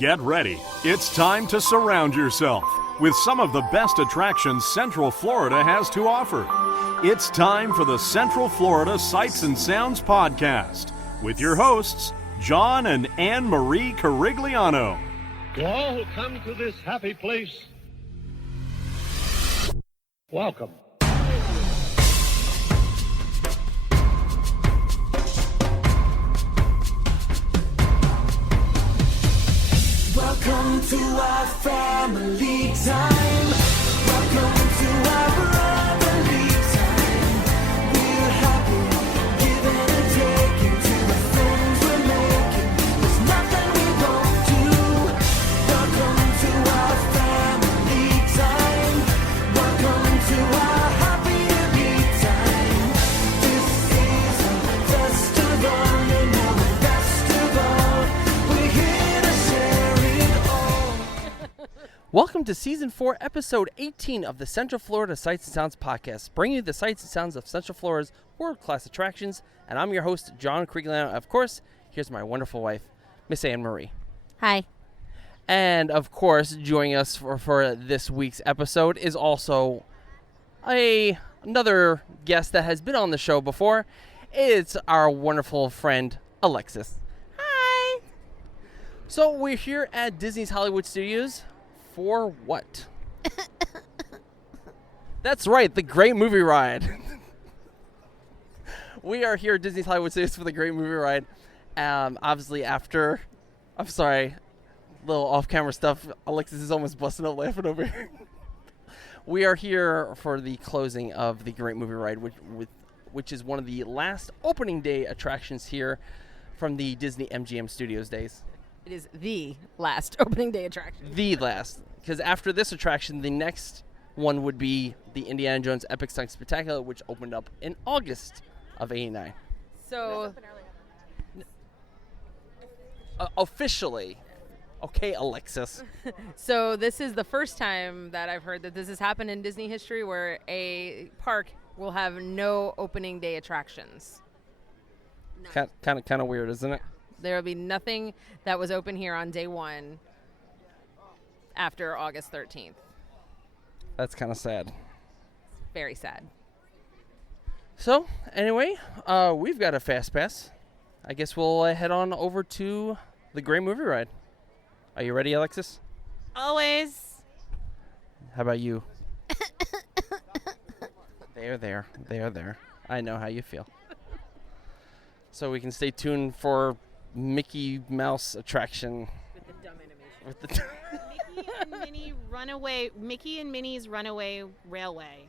Get ready. It's time to surround yourself with some of the best attractions Central Florida has to offer. It's time for the Central Florida Sights and Sounds Podcast with your hosts, John and Anne Marie Carigliano. To all who come to this happy place, welcome. Welcome to our family time. Welcome to our brotherly time. We're happy, giving and taking to the friends we're making. There's nothing we won't do. Welcome to our family time. Welcome to our happy time. This is a festival, and now the best of all, we're here to share it all. Welcome to Season 4, Episode 18 of the Central Florida Sights and Sounds Podcast, bringing you the sights and sounds of Central Florida's world-class attractions. And I'm your host, John Carigliano. Of course, here's my wonderful wife, Miss Anne Marie. Hi. And, of course, joining us for this week's episode is also another guest that has been on the show before. It's our wonderful friend, Alexis. Hi. So we're here at Disney's Hollywood Studios for what? That's right, the Great Movie Ride. We are here at Disney's Hollywood Studios for the Great Movie Ride. Obviously after, I'm sorry, little off-camera stuff. Alexis is almost busting up laughing over here. We are here for the closing of the Great Movie Ride, which is one of the last opening day attractions here from the Disney MGM Studios days. It is the last opening day attraction. The last. Because after this attraction, the next one would be the Indiana Jones Epic Stunt Spectacular, which opened up in August of '89. So, Officially. Okay, Alexis. so this is the first time that I've heard that this has happened in Disney history where a park will have no opening day attractions. Kind of weird, isn't it? There will be nothing that was open here on day one after August 13th. That's kind of sad. Very sad. So, anyway, we've got a fast pass. I guess we'll head on over to the Great Movie Ride. Are you ready, Alexis? Always. How about you? There. I know how you feel. So we can stay tuned for Mickey Mouse attraction. With the dumb animation. With the Mickey and Minnie's Runaway Railway.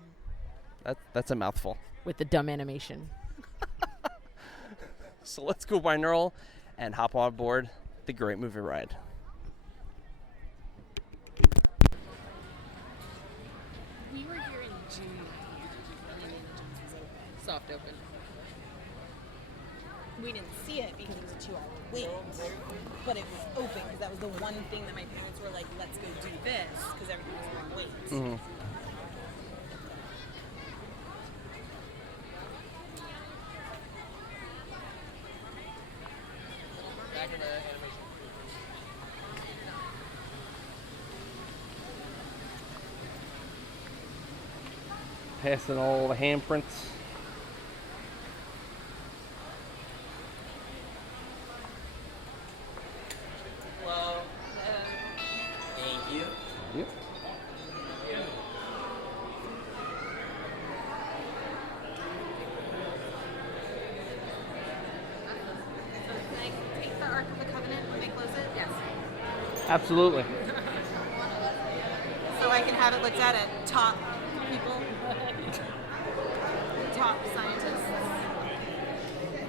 That's a mouthful. With the dumb animation. So let's go binaural and hop on board the Great Movie Ride. We were here in June when Indiana Jones was open. Soft open. We didn't see it because it was a 2-hour wait, but it was open because that was the one thing that my parents were like, let's go do this because everything was on wait. Mm-hmm. Passing all the handprints. Thank you. Yep. Can I take the Ark of the Covenant when they close it? Yes. Absolutely. So I can have it looked at top people, top scientists.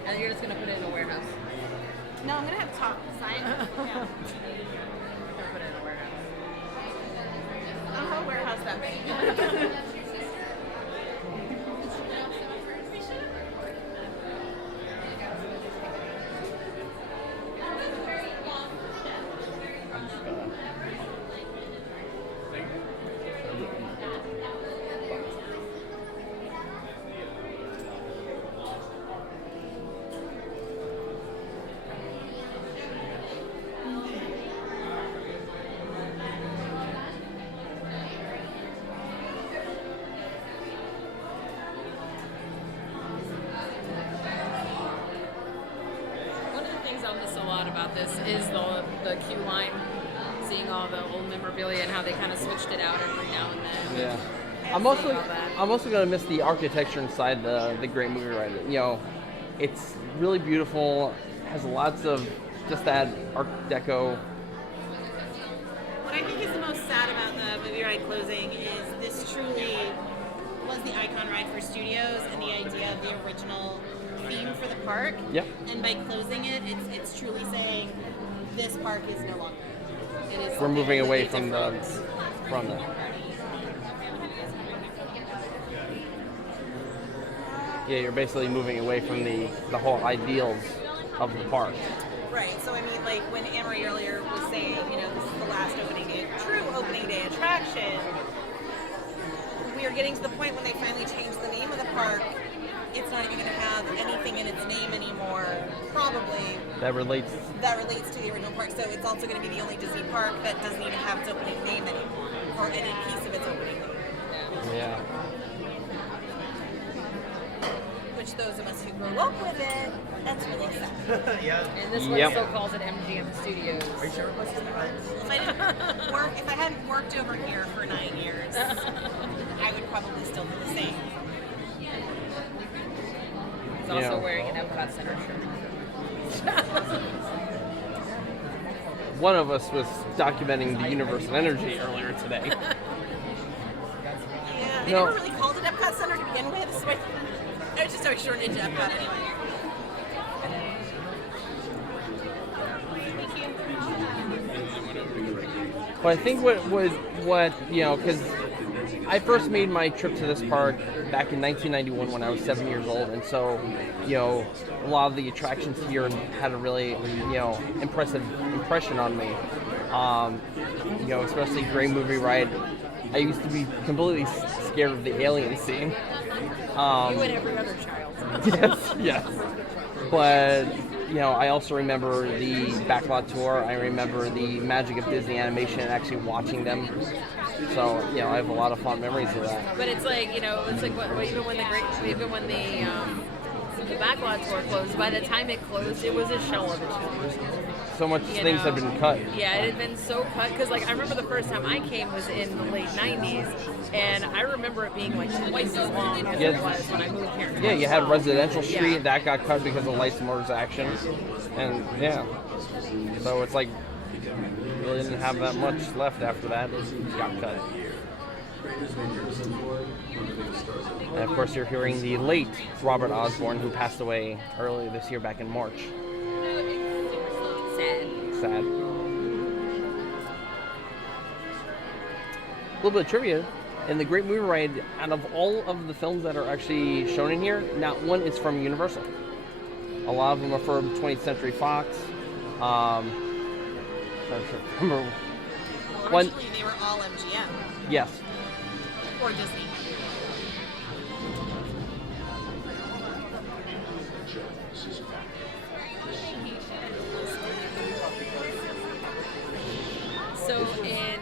And you're just going to put it in a warehouse. No, I'm gonna have top scientists. Yeah. Put it in a warehouse. I don't have a warehouse that big. about this is the queue line, seeing all the old memorabilia and how they kind of switched it out every now and then. Yeah. And I'm also seeing all that. gonna miss the architecture inside the Great Movie Ride. You know, it's really beautiful. Has lots of just that Art Deco. What I think is the most sad about the movie ride closing is this truly was the icon ride for studios and the idea of the original theme for the park. Yep. And by closing it, it's truly saying this park is no longer. It is We're moving away completely from different. the. Yeah, you're basically moving away from the whole ideals of the park. Right. So I mean, like when Anne-Marie earlier was saying, this is the last true opening day attraction. We are getting to the point when they finally change the name of the park. It's not even going to have anything in its name anymore, probably. That relates. That relates to the original park. So it's also going to be the only Disney park that doesn't even have its opening name anymore, or any piece of its opening name. Yeah. Which those of us who grew up with it, that's really sad. And this one Yep. still calls it MGM Studios. If I hadn't worked over here for 9 years, I would probably still do the same. He's also Yeah. wearing an Epcot Center shirt. One of us was documenting the Universal Energy earlier today. Yeah, they No. never really called it Epcot Center to begin with, so I was just always shortened to Epcot anyway. But I think what because I first made my trip to this park back in 1991 when I was 7 years old, and so a lot of the attractions here had a really impressive impression on me. Especially Great Movie Ride. I used to be completely scared of the alien scene. You and every other child. Yes. But I also remember the backlot tour. I remember the magic of Disney animation and actually watching them. So I have a lot of fond memories of that. But it's like even when the backlot tour closed, by the time it closed, it was a shell of its former. So much things have been cut. Yeah, it had been so cut because I remember the first time I came was in the late '90s, and I remember it being like twice as long as it was when I moved here. Yeah, you had Residential Street Yeah. that got cut because of Lights and Motors Action, and so it's like really didn't have that much left after that. It got cut. And of course, you're hearing the late Robert Osborne, who passed away earlier this year, back in March. Sad. A little bit of trivia. In the Great Movie Ride, out of all of the films that are actually shown in here, not one is from Universal. A lot of them are from 20th Century Fox. I remember one. Originally, they were all MGM Yes. or Disney. So in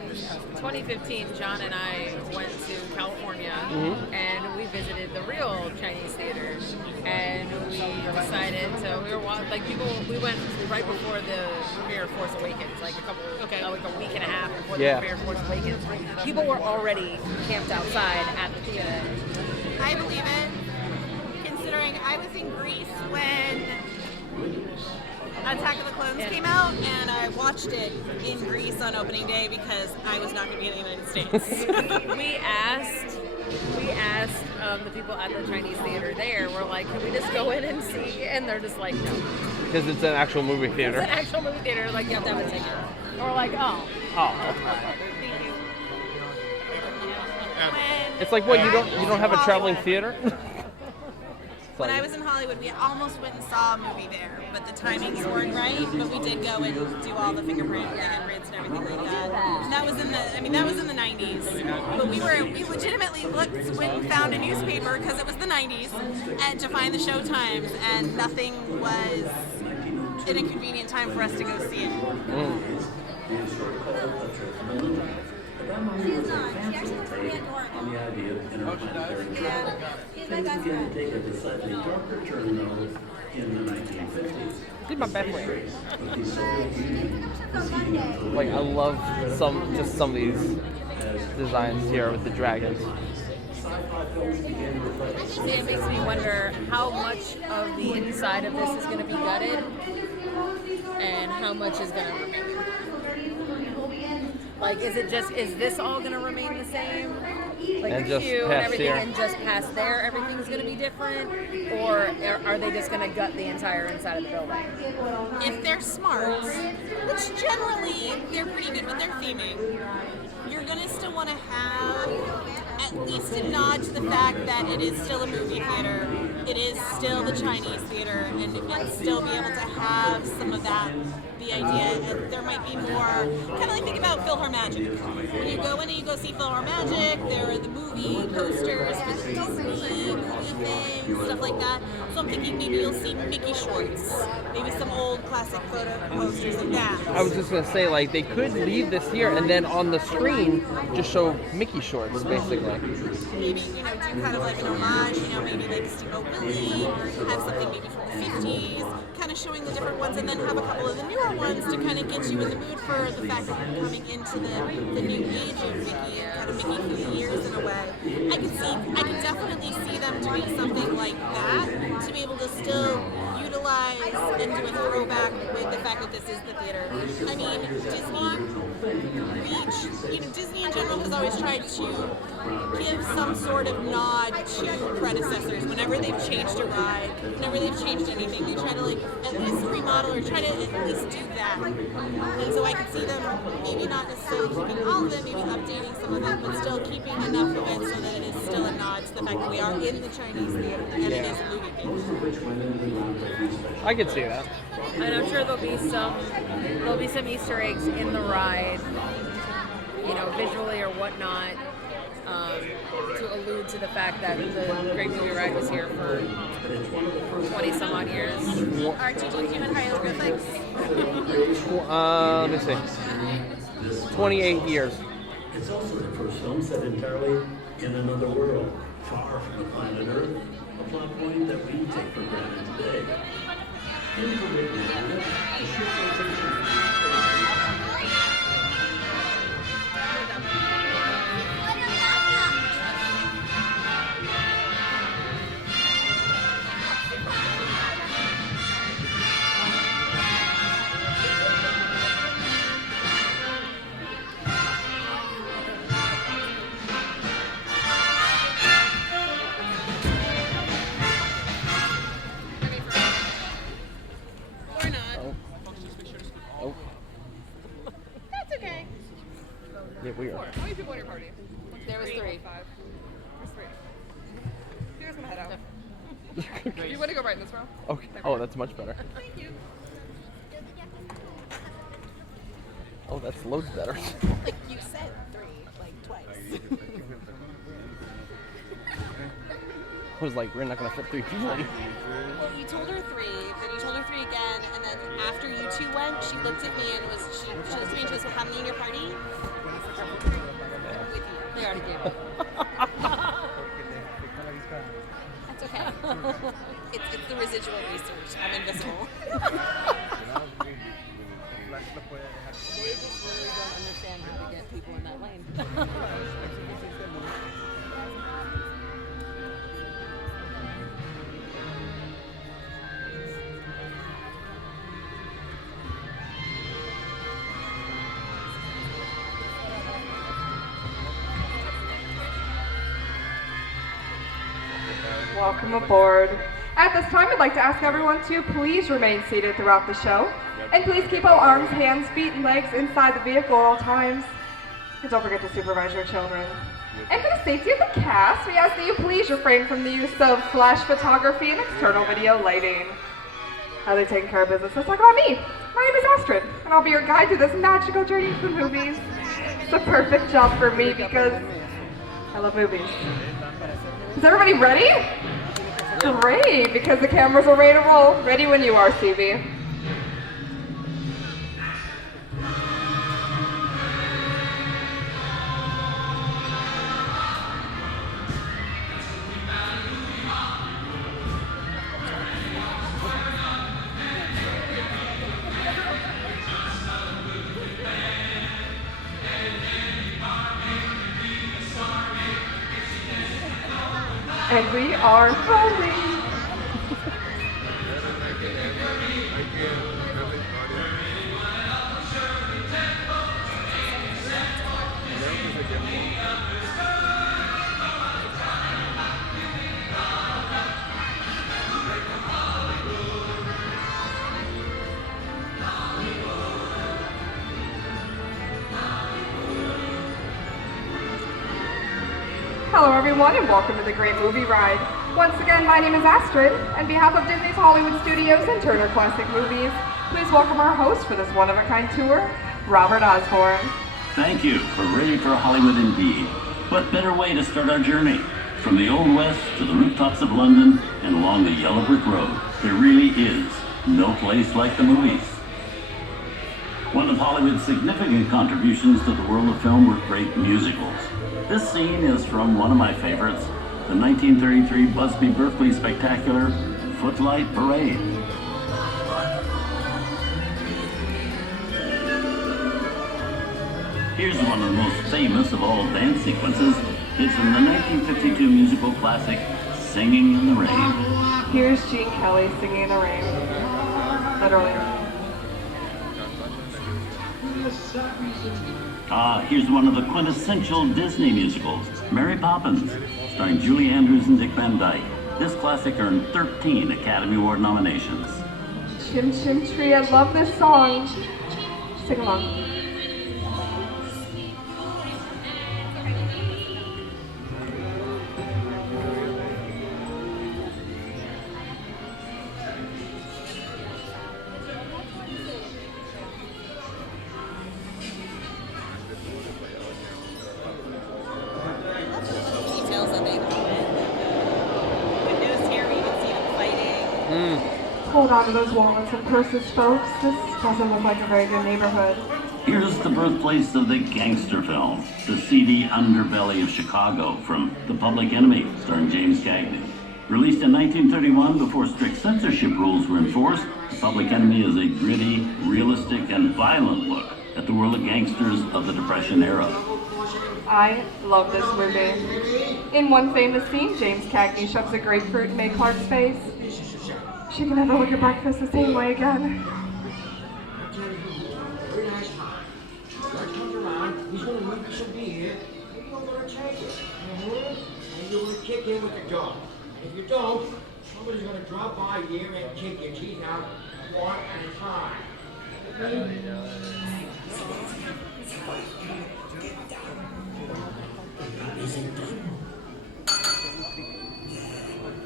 2015, John and I went to California and we visited the real Chinese theater, and we decided we went right before the premiere of Force Awakens, like a week and a half before the premiere of Force Awakens. People were already camped outside at the theater. I believe it, considering I was in Greece when Attack of the Clones came out, and I watched it in Greece on opening day because I was not going to be in the United States. We asked the people at the Chinese theater there, we're like, can we just go in and see? And they're just like, no. Because it's an actual movie theater. It's an actual movie theater, like you have to have a ticket. And we're like, oh. Thank you. It's like, what, you don't have a traveling theater? When I was in Hollywood, we almost went and saw a movie there, but the timings weren't right. But we did go and do all the fingerprints and everything like that. And that was in the 90s. But we legitimately went and found a newspaper because it was the 90s, and to find the show times, and nothing was an inconvenient time for us to go see it. She's not. She actually looks pretty adorable. The idea of interplanetary travel. She's my Things best began friend. to take a decidedly darker turn, though, in the 1950s. Did my best way. Like, I love some of these designs here with the dragons. See, it makes me wonder how much of the inside of this is going to be gutted and how much is going to remain. Like, is this all going to remain the same? Like And the just queue and past everything, here. and just past there, everything's going to be different? Or are they just going to gut the entire inside of the building? If they're smart, which generally they're pretty good with their theming, you're gonna still want to have at least a nod to the fact that it is still a movie theater, it is still the Chinese theater, and still be able to have some of that, the idea, and there might be more, kind of like think about PhilharMagic. When you go in and you go see PhilharMagic, there are the movie posters for the Disney movie things, stuff like that. So I'm thinking maybe you'll see Mickey shorts, maybe some old classic photo posters like that. I was just gonna say, like, they could leave this here and then on the screen just show Mickey shorts, basically. Maybe, do kind of like an homage, maybe like Steve-O Willie, have something maybe from the 50s, kind of showing the different ones, and then have a couple of the newer ones to kind of get you in the mood for the fact that you're coming into the new age of Mickey, and kind of Mickey through the years in a way. I could definitely see them doing something like that, to be able to still utilize and do a throwback with the fact that this is the theater. I mean, Disney in general has always tried to give some sort of nod to predecessors. Whenever they've changed a ride, whenever they've changed anything, they try to at least remodel or try to at least do that. And so I could see them maybe not necessarily keeping all of it, maybe updating some of it, but still keeping enough of it so that it is still a nod to the fact that we are in the Chinese theater and it is a movie theater. I could see that. And I'm sure there'll be some Easter eggs in the ride, visually or whatnot, to allude to the fact that the Great Movie Ride was here for 20 some odd years. Are teaching human hieroglyphics? Let me see. 28 years. It's also the first film set entirely in another world, far from the planet Earth, a plot point that we take for granted today. In the Great Movie Ride, the ship Yeah, weird. How many people in your party? There was 3. There's 3. You guys want to head out? Do you want to go right in this row? Okay. Oh, that's much better. Thank you. Oh, that's loads better. Like you said 3, twice. I was like, we're not gonna fit 3 people in. Well, you told her 3, then you told her 3 again, and then after you 2 went, she looked at me and she looked at me and she goes, how many in your party? With you. They already gave it. That's okay. It's the residual research. I'm invisible. They just really don't understand how to get people in that lane. Welcome aboard. At this time, I'd like to ask everyone to please remain seated throughout the show. And please keep all arms, hands, feet, and legs inside the vehicle at all times. And don't forget to supervise your children. And for the safety of the cast, we ask that you please refrain from the use of flash photography and external video lighting. How they're taking care of business, let's talk about me. My name is Astrid, and I'll be your guide through this magical journey to the movies. It's a perfect job for me because I love movies. Is everybody ready? Great, because the cameras are ready to roll. Ready when you are, CV. And we are rolling. Hello everyone and welcome to the Great Movie Ride. Once again, my name is Astrid. On behalf of Disney's Hollywood Studios and Turner Classic Movies, please welcome our host for this one-of-a-kind tour, Robert Osborne. Thank you. We're ready for Hollywood indeed. What better way to start our journey? From the Old West to the rooftops of London and along the Yellow Brick Road, there really is no place like the movies. One of Hollywood's significant contributions to the world of film were great musicals. This scene is from one of my favorites, the 1933 Busby Berkeley spectacular, Footlight Parade. Here's one of the most famous of all dance sequences. It's from the 1952 musical classic, Singing in the Rain. Here's Gene Kelly singing in the rain. Literally. Here's one of the quintessential Disney musicals, Mary Poppins, starring Julie Andrews and Dick Van Dyke. This classic earned 13 Academy Award nominations. Chim Chim Tree, I love this song. Sing along. Hold on to those wallets and purses, folks. This doesn't look like a very good neighborhood. Here's the birthplace of the gangster film, the seedy underbelly of Chicago, from The Public Enemy, starring James Cagney. Released in 1931 before strict censorship rules were enforced, The Public Enemy is a gritty, realistic, and violent look at the world of gangsters of the Depression era. I love this movie. In one famous scene, James Cagney shoves a grapefruit in Mae Clark's face. She can never look at breakfast the same way again. Very nice time. George comes around, he's going to leave you some beer, and you're going to take it. And you're going to kick in with the dog. And if you don't, somebody's going to drop by here and kick your teeth out one at a time.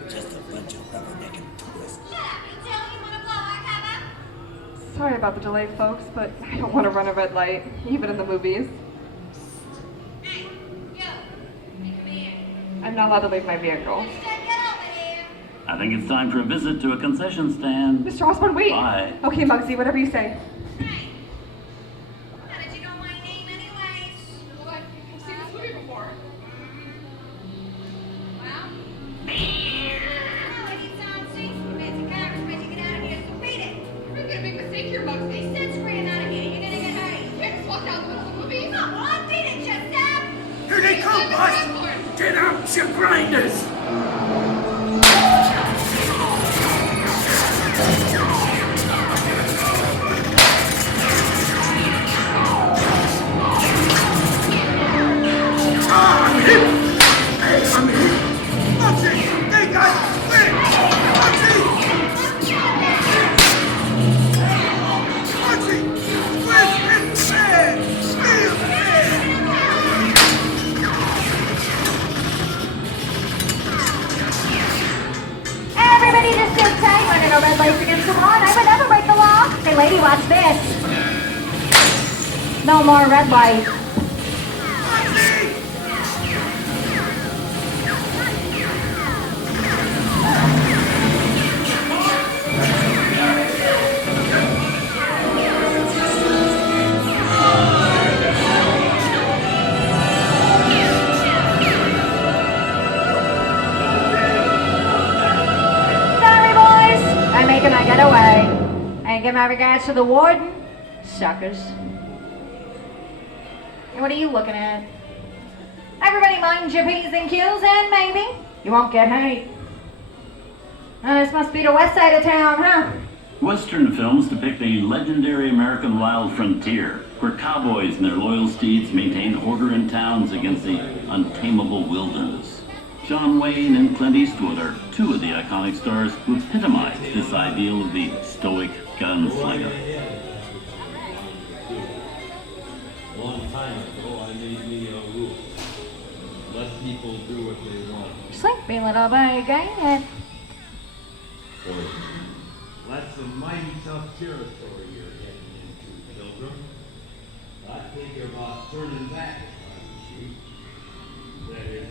Just a bunch of rubbernecking tourists. Sorry about the delay, folks, but I don't want to run a red light, even in the movies. I'm not allowed to leave my vehicle. I think it's time for a visit to a concession stand. Mr. Osborne, wait! Bye. Okay, Muggsy, whatever you say. How did you know my name anyways? Well, I've seen this movie before. Well, no, it sounds safe. Fancy Congress, but you get out of here, so read it. You're making a big mistake here, Muggsy. Said scream out of here, you're gonna get hurt. You can't just walk out in the middle of the movie. Come on, beat it, just stop. Here they come, boss! Get out your grinders! I'm hit! Hey, I'm hit! Muggsy! They got split! Muggsy! Muggsy! Where's his man? His man! Everybody just sit tight. Running no red lights against the law. I would never break the law. Hey, lady, watch this. No more red lights. I'm making my getaway. And give my regards to the warden. Suckers. And what are you looking at? Everybody mind your P's and Q's and maybe You won't get hate. This must be the west side of town, huh? Western films depict a legendary American wild frontier where cowboys and their loyal steeds maintained order in towns against the untamable wilderness. John Wayne and Clint Eastwood are two of the iconic stars who epitomize this ideal of the stoic gunslinger. Long time ago, I made me a rule. Let people do what they want. Sleepy little boy, That's a mighty tough territory you're heading into, Pilgrim. I think about turning back if I was you. That is,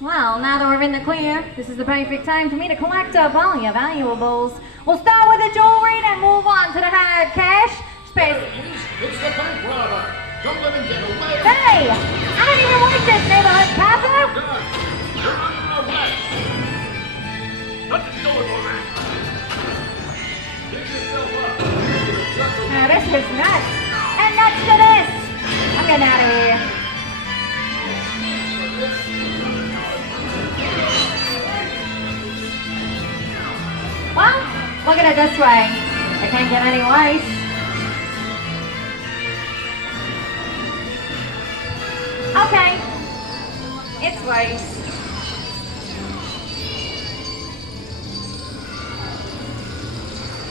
Well, now that we're in the clear, this is the perfect time for me to collect up all your valuables. We'll start with the jewelry, then move on to the hard cash. Space. It's the bank robber. Don't let him get away. Hey! I don't even like this neighborhood, Papa! You're under arrest. Nothing going on, man. Get yourself up. Now this is nuts. And nuts to this. I'm getting out of here. Well, look at it this way. It can't get any worse. Okay. It's worse.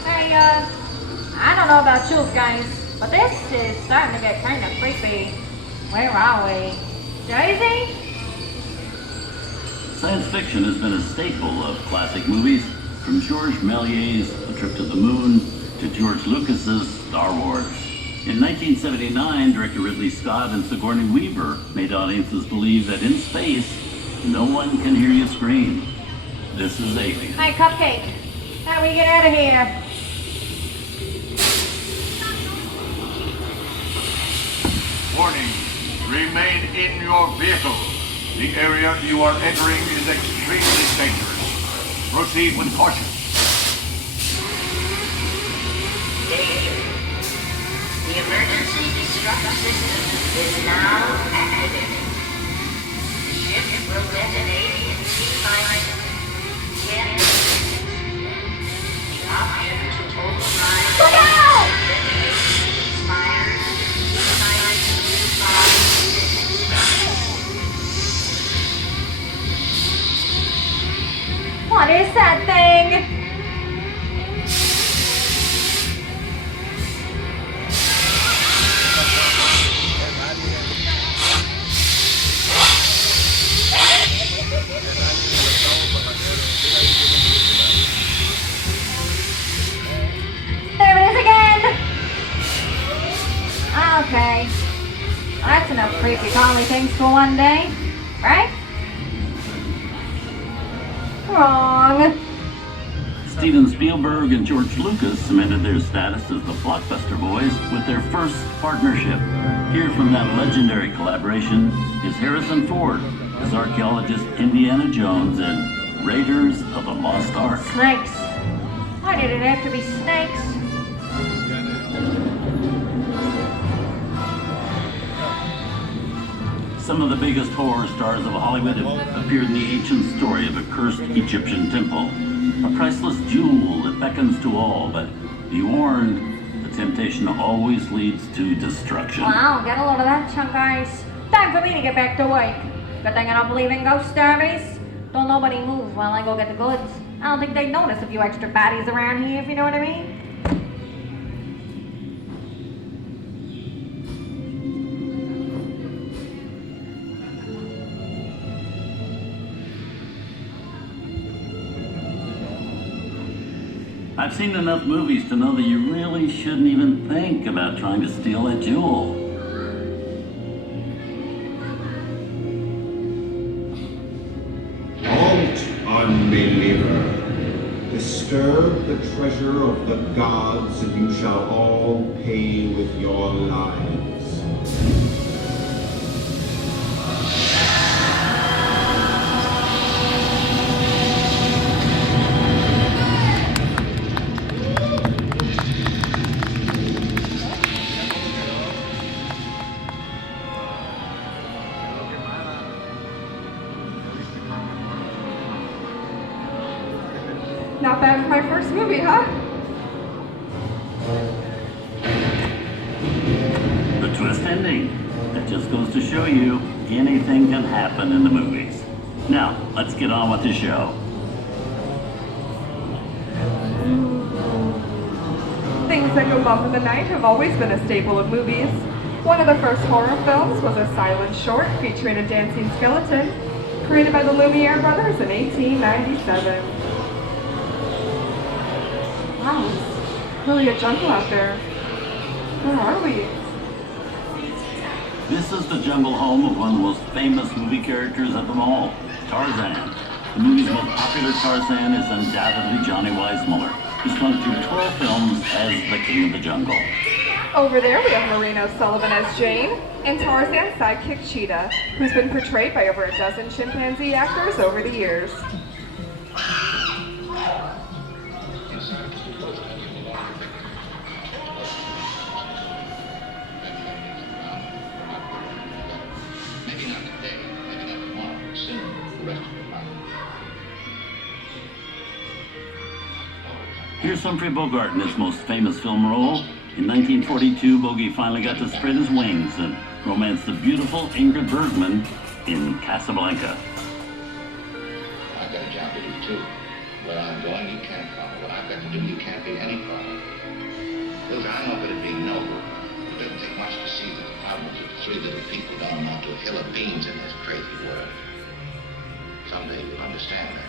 Hey, I don't know about you guys, but this is starting to get kind of creepy. Where are we? Jersey? Science fiction has been a staple of classic movies, from Georges Méliès's A Trip to the Moon to George Lucas's Star Wars. In 1979, director Ridley Scott and Sigourney Weaver made audiences believe that in space, no one can hear you scream. This is Alien. Hi, Cupcake. How do we get out of here? Warning, remain in your vehicle. The area you are entering is extremely dangerous. Proceed with caution. Danger. The emergency destruct system is now activated. The ship will detonate in T-minus 10 seconds. The option to override Look out! expires T-minus 5 seconds. What is that thing? There it is again! Okay. That's enough creepy crawly things for one day, right? Wrong. Steven Spielberg and George Lucas cemented their status as the blockbuster boys with their first partnership. Here from that legendary collaboration is Harrison Ford as archaeologist Indiana Jones in Raiders of the Lost Ark. Snakes. Why did it have to be snakes? Some of the biggest horror stars of Hollywood have appeared in the ancient story of a cursed Egyptian temple. A priceless jewel that beckons to all, but be warned, the temptation always leads to destruction. Wow, get a load of that, chunk eyes. Time for me to get back to work. Good thing I don't believe in ghost stories. Don't nobody move while I go get the goods. I don't think they'd notice a few extra baddies around here, if you know what I mean. I've seen enough movies to know that you really shouldn't even think about trying to steal that jewel. Halt, unbeliever. Disturb the treasure of the gods, and you shall all pay with your lives. Not bad for my first movie, huh? The twist ending. That just goes to show you anything can happen in the movies. Now, let's get on with the show. Things that go bump in the night have always been a staple of movies. One of the first horror films was a silent short featuring a dancing skeleton, created by the Lumiere brothers in 1897. Wow, it's really a jungle out there. Where are we? This is the jungle home of one of the most famous movie characters of them all, Tarzan. The movie's most popular Tarzan is undoubtedly Johnny Weissmuller, who slunk through 12 films as the King of the Jungle. Over there we have Marina Sullivan as Jane, and Tarzan's sidekick Cheetah, who's been portrayed by over a dozen chimpanzee actors over the years. Here's Humphrey Bogart in his most famous film role. In 1942, Bogey finally got to spread his wings and romance the beautiful Ingrid Bergman in Casablanca. I've got a job to do too. Where I'm going, you can't follow. What I've got to do, you can't be any follow. Look, I know that it being noble, it doesn't take much to see that the problems of three little people don't amount to a hill of beans in this crazy world. Someday you'll understand that.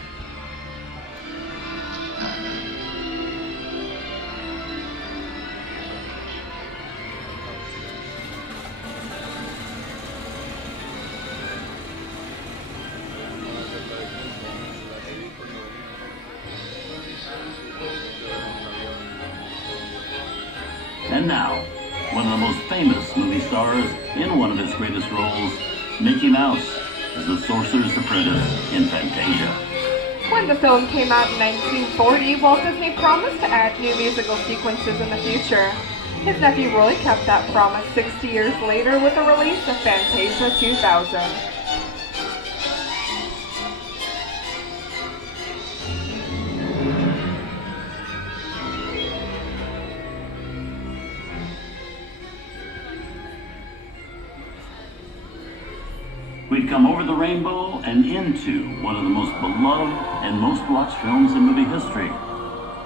And now, one of the most famous movie stars in one of his greatest roles, Mickey Mouse, as the Sorcerer's Apprentice in Fantasia. When the film came out in 1940, Walt Disney promised to add new musical sequences in the future. His nephew Roy kept that promise 60 years later with the release of Fantasia 2000. We've come over the rainbow and into one of the most beloved and most watched films in movie history,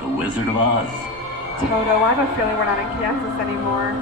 The Wizard of Oz. Toto, I have a feeling we're not in Kansas anymore.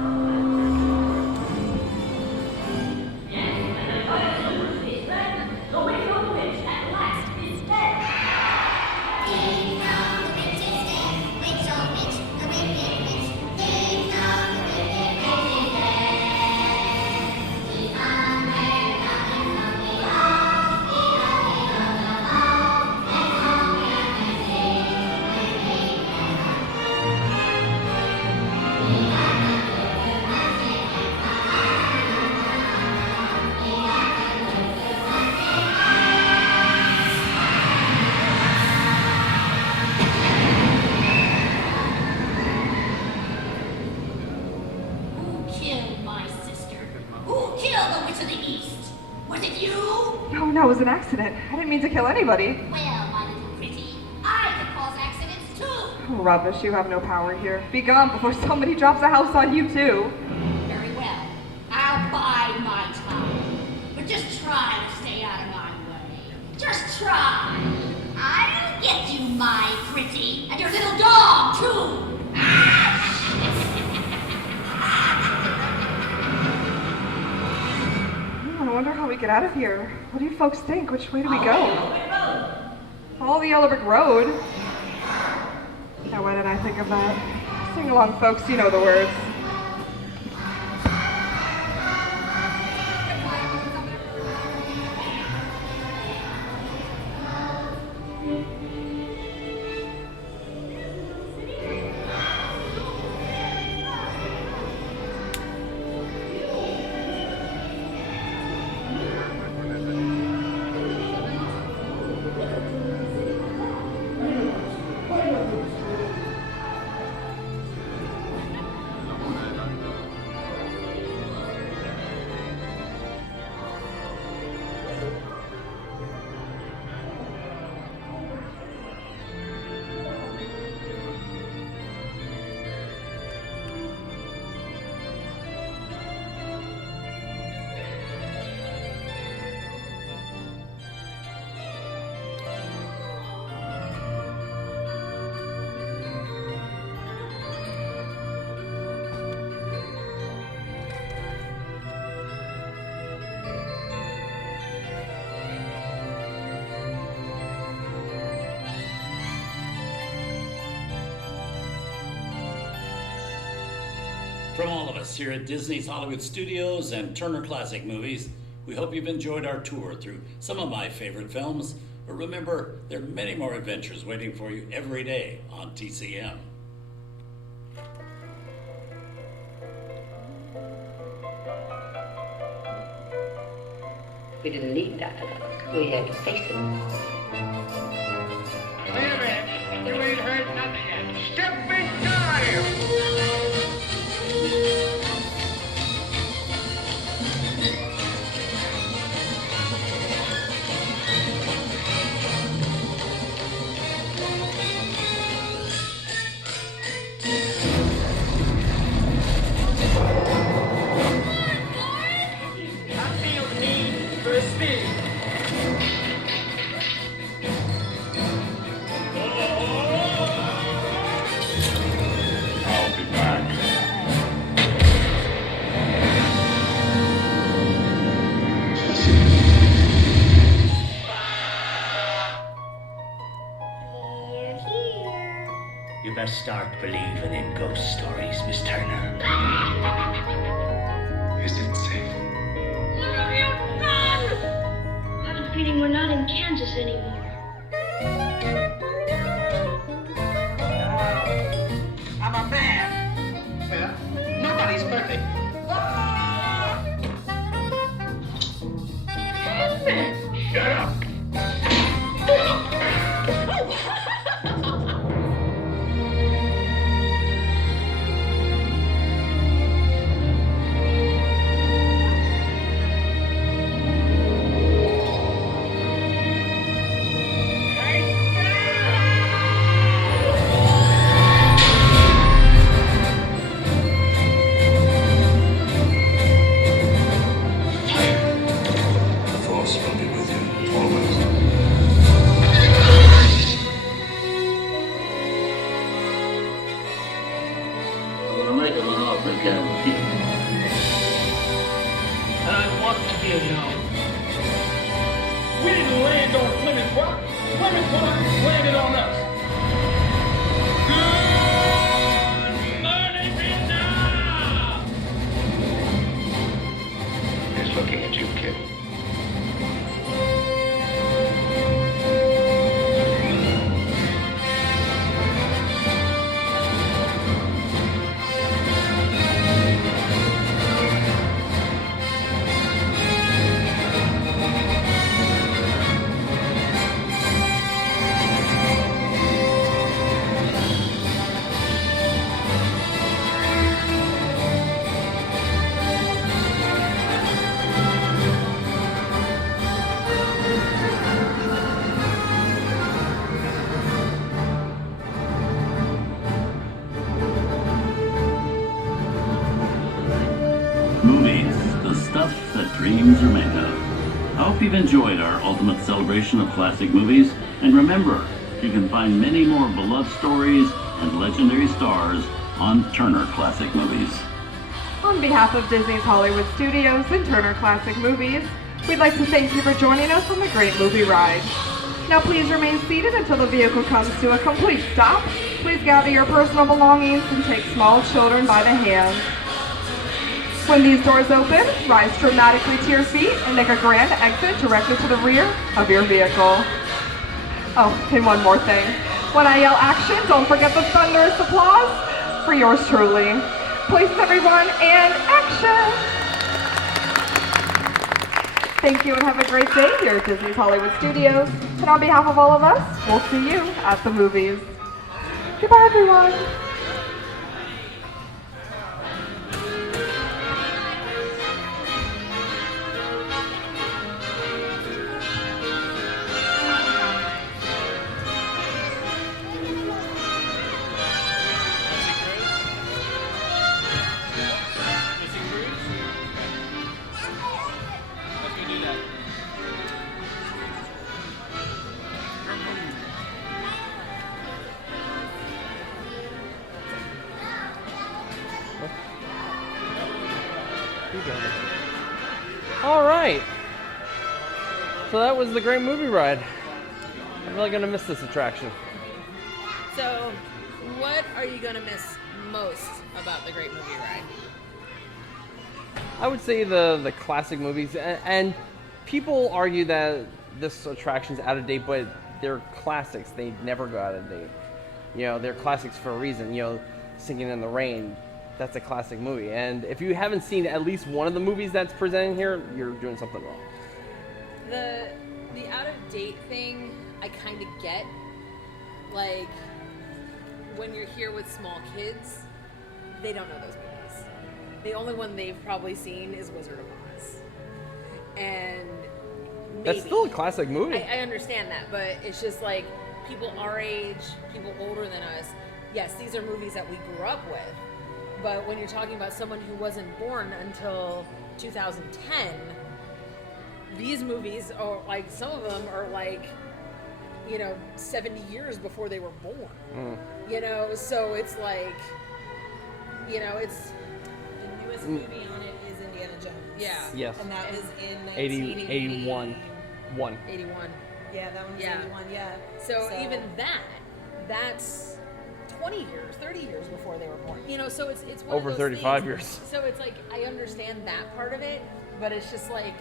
No, it was an accident. I didn't mean to kill anybody. Well, my little pretty, I can cause accidents too. Rubbish, you have no power here. Be gone before somebody drops a house on you too. Very well. I'll bide my time. But just try to stay out of my way. Just try. I'll get you, my pretty, and your little dog too. I wonder how we get out of here. What do you folks think? Which way do we go? Follow the Yellow Brick Road. Now, why did I think of that? Sing along, folks. You know the words. From all of us here at Disney's Hollywood Studios and Turner Classic Movies, we hope you've enjoyed our tour through some of my favorite films. But remember, there are many more adventures waiting for you every day on TCM. We didn't need that. We had to face it. Wait a minute. You ain't heard nothing yet. Step in time! You best start believing in ghost stories, Miss Turner. Is it safe? Look at you run! I have a feeling we're not in Kansas anymore. I'm a man. Well, nobody's perfect. Shut up! The Force will be with you always. I'm gonna make him an offer, Captain. And I want to be alone. We didn't land on Plymouth Rock. Plymouth Rock landed on us. Good morning, Vietnam! He's looking at you, kid. Movies, the stuff that dreams are made of. I hope you've enjoyed our ultimate celebration of classic movies. And remember, you can find many more beloved stories and legendary stars on Turner Classic Movies. On behalf of Disney's Hollywood Studios and Turner Classic Movies, we'd like to thank you for joining us on the great movie ride. Now please remain seated until the vehicle comes to a complete stop. Please gather your personal belongings and take small children by the hand. When these doors open, rise dramatically to your feet and make a grand exit directly to the rear of your vehicle. Oh, and one more thing. When I yell action, don't forget the thunderous applause for yours truly. Places everyone, and action! Thank you and have a great day here at Disney's Hollywood Studios. And on behalf of all of us, we'll see you at the movies. Goodbye, everyone. All right. So that was the great movie ride. I'm really gonna miss this attraction. So, what are you gonna miss most about the Great Movie Ride? I would say the classic movies, and people argue that this attraction's out of date, but they're classics. They never go out of date. You know, they're classics for a reason. You know, Singing in the Rain, that's a classic movie. And if you haven't seen at least one of the movies that's presented here, you're doing something wrong. The out of date thing, I kind of get. Like, when you're here with small kids, they don't know those movies. The only one they've probably seen is Wizard of Oz. And maybe, That's still a classic movie. I understand that, but it's just like people our age, people older than us, yes, these are movies that we grew up with. But when you're talking about someone who wasn't born until 2010, these movies are like, some of them are like, 70 years before they were born. So it's like, it's... The newest movie on it is Indiana Jones. Yeah. Yes. And that was in 81. 81. Yeah, that one was 81, yeah. So even that's 20 years, 30 years before they were born. So it's one Over of those 35 things. years. So it's like, I understand that part of it, but it's just like,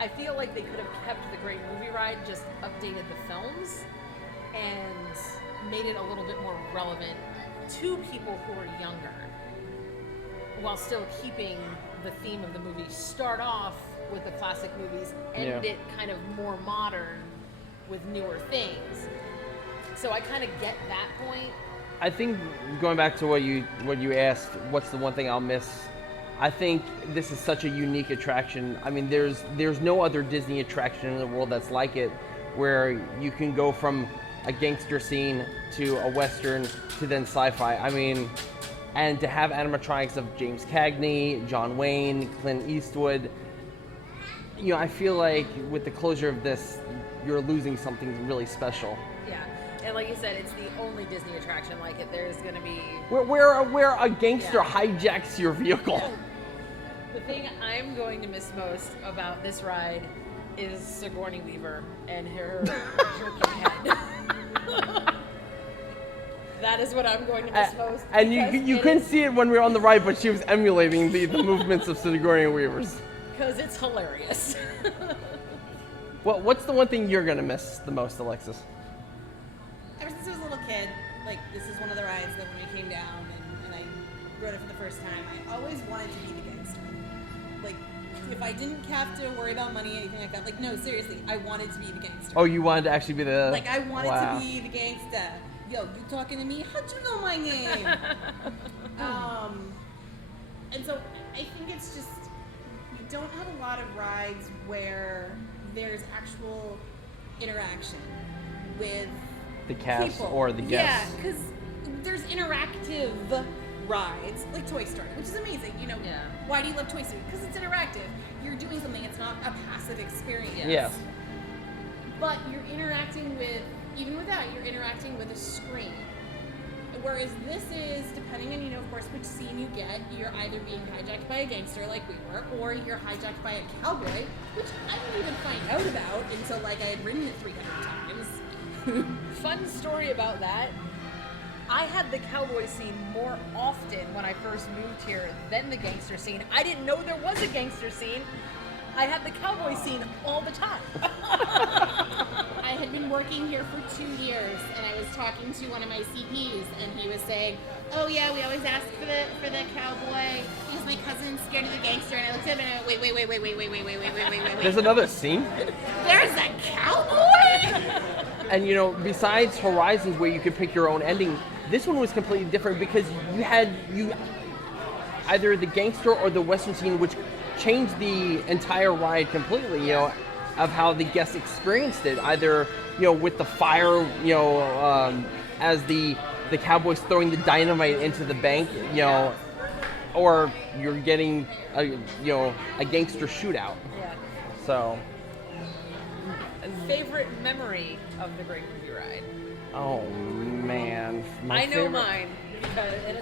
I feel like they could have kept the Great Movie Ride, just updated the films, and made it a little bit more relevant to people who are younger, while still keeping the theme of the movie. Start off with the classic movies, end it kind of more modern with newer things. So I kind of get that point. I think going back to what you asked, what's the one thing I'll miss? I think this is such a unique attraction. I mean, there's no other Disney attraction in the world that's like it, where you can go from a gangster scene to a Western to then sci-fi. I mean, and to have animatronics of James Cagney, John Wayne, Clint Eastwood, I feel like with the closure of this, you're losing something really special. Yeah. And like you said, it's the only Disney attraction like it. There's going to be... Where a gangster hijacks your vehicle. The thing I'm going to miss most about this ride is Sigourney Weaver and her jerky head. That is what I'm going to miss most. And you couldn't see it when we were on the ride, but she was emulating the movements of Sigourney Weaver's. Because it's hilarious. What's the one thing you're going to miss the most, Alexis? Ever since I was a little kid, like, this is one of the rides that when we came down and I rode it for the first time, I always wanted to be the gangster. Like, if I didn't have to worry about money or anything like that, like, no, seriously, I wanted to be the gangster. Oh, you wanted to actually be the... Like, I wanted to be the gangster. Yo, you talking to me? How'd you know my name? And so I think it's just, we don't have a lot of rides where there's actual interaction with the cast people. Or the guests. Yeah, because there's interactive rides, like Toy Story, which is amazing. Why do you love Toy Story? Because it's interactive. You're doing something. It's not a passive experience. Yes. But you're interacting with, even with that, you're interacting with a screen. Whereas this is, depending on, of course, which scene you get, you're either being hijacked by a gangster like we were, or you're hijacked by a cowboy, which I didn't even find out about until, I had ridden it 300 times. Fun story about that. I had the cowboy scene more often when I first moved here than the gangster scene. I didn't know there was a gangster scene. I had the cowboy scene all the time. I had been working here for 2 years, and I was talking to one of my CPs, and he was saying, "Oh yeah, we always ask for the cowboy because my cousin's scared of the gangster." And I looked at him and I went, wait. There's another scene? There's a cowboy? And besides Horizons, where you could pick your own ending, this one was completely different because you had either the gangster or the Western scene, which changed the entire ride completely, of how the guests experienced it. Either, with the fire, as the cowboys throwing the dynamite into the bank, or you're getting a gangster shootout. Yeah. So. Favorite memory of the Great Movie Ride? Oh man, I know favorite... mine.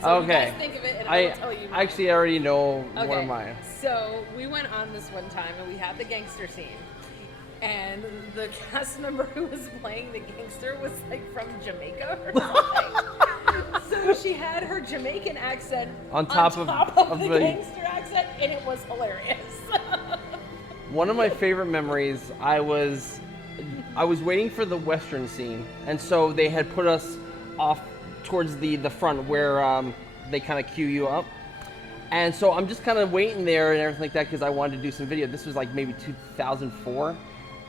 So you guys think of it, and I'll tell you mine. Actually, I already know Okay. one of mine. So we went on this one time, and we had the gangster scene. And the cast member who was playing the gangster was from Jamaica or something. So she had her Jamaican accent on top of the gangster accent, and it was hilarious. One of my favorite memories, I was waiting for the Western scene, and so they had put us off towards the front where they kind of queue you up. And so I'm just kind of waiting there and everything like that because I wanted to do some video. This was like maybe 2004.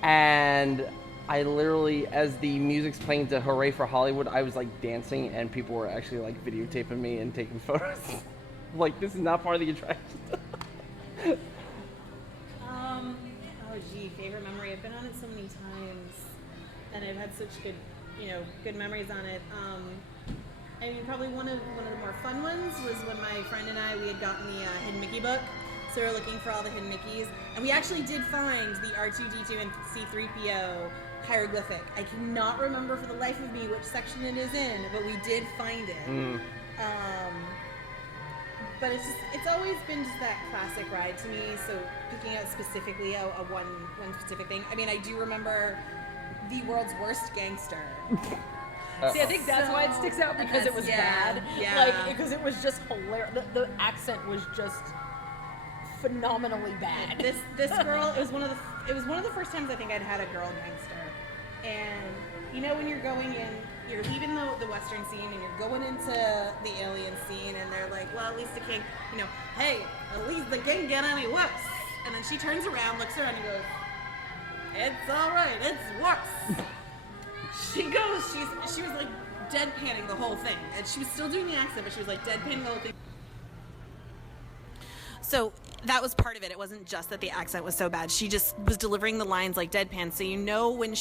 And I literally, as the music's playing to Hooray for Hollywood, I was like dancing and people were actually like videotaping me and taking photos. Like, this is not part of the attraction. Oh gee, favorite memory. I've been on it so many times and I've had such good memories on it. I mean, probably one of the more fun ones was when my friend and we had gotten the Hidden Mickey book. So we were looking for all the Hidden Mickeys. And we actually did find the R2-D2 and C-3PO hieroglyphic. I cannot remember for the life of me which section it is in, but we did find it. But it's always been just that classic ride to me. So picking out specifically a one specific thing. I mean, I do remember the world's worst gangster. See, I think that's why it sticks out, because it was bad. Yeah. Like, because it was just hilarious. The accent was just phenomenally bad. This girl, it was one of the first times I think I'd had a girl gangster. And you know, when you're going in, you're leaving the Western scene and you're going into the alien scene, and they're like, well, at least the king, hey, at least the king get any worse. And then she turns around, looks around, and goes, it's all right, it's worse. She was like deadpanning the whole thing, and she was still doing the accent, but she was like deadpanning the whole thing. So that was part of it. It wasn't just that the accent was so bad. She just was delivering the lines like deadpan. So you know when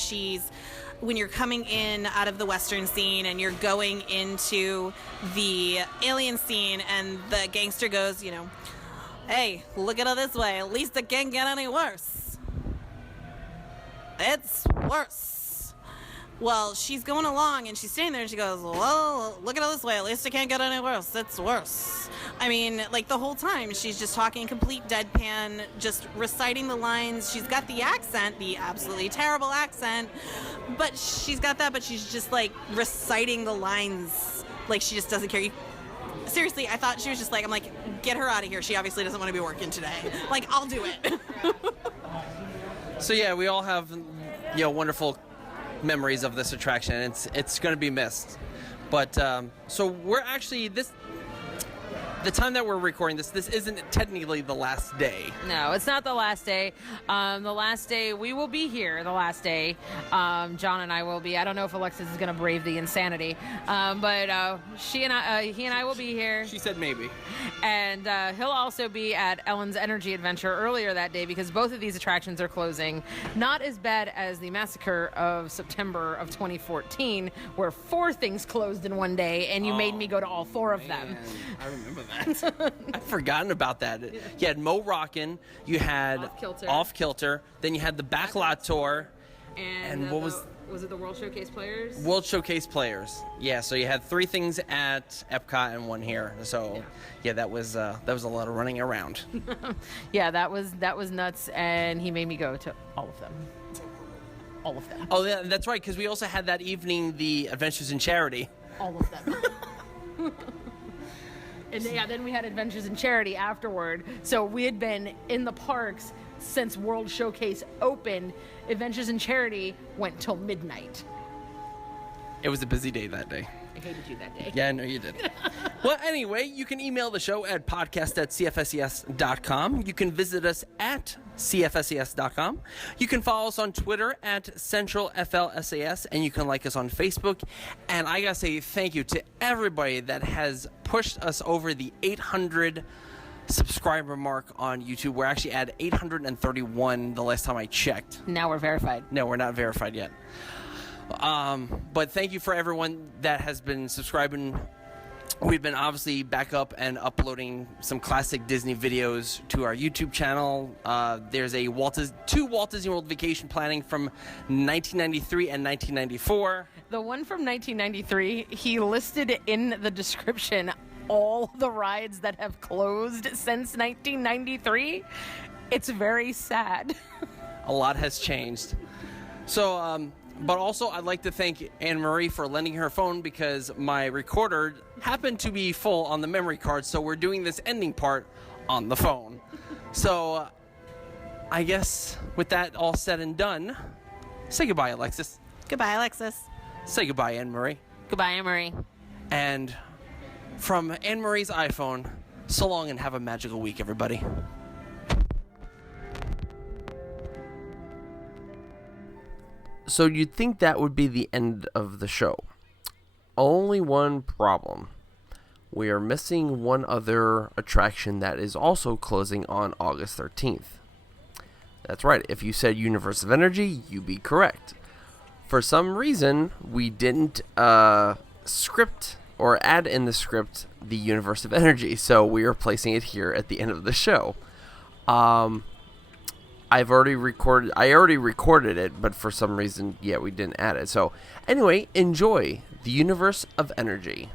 you're coming in out of the Western scene and you're going into the alien scene, and the gangster goes, hey, look at it this way. At least it can't get any worse. It's worse. Well, she's going along and she's standing there and she goes, well, look at it this way. At least it can't get any worse. It's worse. I mean, like, the whole time she's just talking complete deadpan, just reciting the lines. She's got the accent, the absolutely terrible accent, but she's got that, but she's just like reciting the lines like she just doesn't care. Seriously, I thought she was just like, I'm like, get her out of here. She obviously doesn't want to be working today. Like, I'll do it. So yeah, we all have, wonderful memories of this attraction. It's going to be missed. But so we're actually the time that we're recording this isn't technically the last day. No, it's not the last day. The last day, we will be here. The last day, John and I will be. I don't know if Alexis is going to brave the insanity, but he and I will be here. She said maybe. And he'll also be at Ellen's Energy Adventure earlier that day, because both of these attractions are closing. Not as bad as the massacre of September of 2014, where 4 things closed in one day, and you made me go to all 4 of them. I remember that. I'd forgotten about that. You had Mo Rockin', you had Off Kilter, then you had the Backlot Tour, and what was it the World Showcase Players? World Showcase Players. Yeah, so you had 3 things at Epcot and 1 here. So yeah, that was a lot of running around. Yeah, that was nuts, and he made me go to all of them. All of them. Oh, yeah, that's right, because we also had that evening the Adventures in Charity. All of them. And then we had Adventures in Charity afterward. So we had been in the parks since World Showcase opened. Adventures in Charity went till midnight. It was a busy day that day. I hated you that day. Yeah, I know you did. Well, anyway, you can email the show at podcast@cfses.com. You can visit us at cfses.com. You can follow us on Twitter at CentralFLSAS, and you can like us on Facebook. And I gotta say thank you to everybody that has pushed us over the 800 subscriber mark on YouTube. We're actually at 831 the last time I checked. Now we're verified. No, we're not verified yet. But thank you for everyone that has been subscribing. We've been obviously back up and uploading some classic Disney videos to our YouTube channel. There's two Walt Disney World Vacation Planning from 1993 and 1994. The one from 1993, he listed in the description all the rides that have closed since 1993. It's very sad. A lot has changed. So, But also, I'd like to thank Anne-Marie for lending her phone because my recorder happened to be full on the memory card, so we're doing this ending part on the phone. So, I guess with that all said and done, say goodbye, Alexis. Goodbye, Alexis. Say goodbye, Anne-Marie. Goodbye, Anne-Marie. And from Anne-Marie's iPhone, so long and have a magical week, everybody. So you'd think that would be the end of the show. Only one problem. We are missing one other attraction that is also closing on August 13th. That's right, if you said Universe of Energy, you'd be correct. For some reason, we didn't script or add in the script the Universe of Energy, so we are placing it here at the end of the show. I already recorded it, but for some reason, we didn't add it. So, anyway, enjoy the Universe of Energy.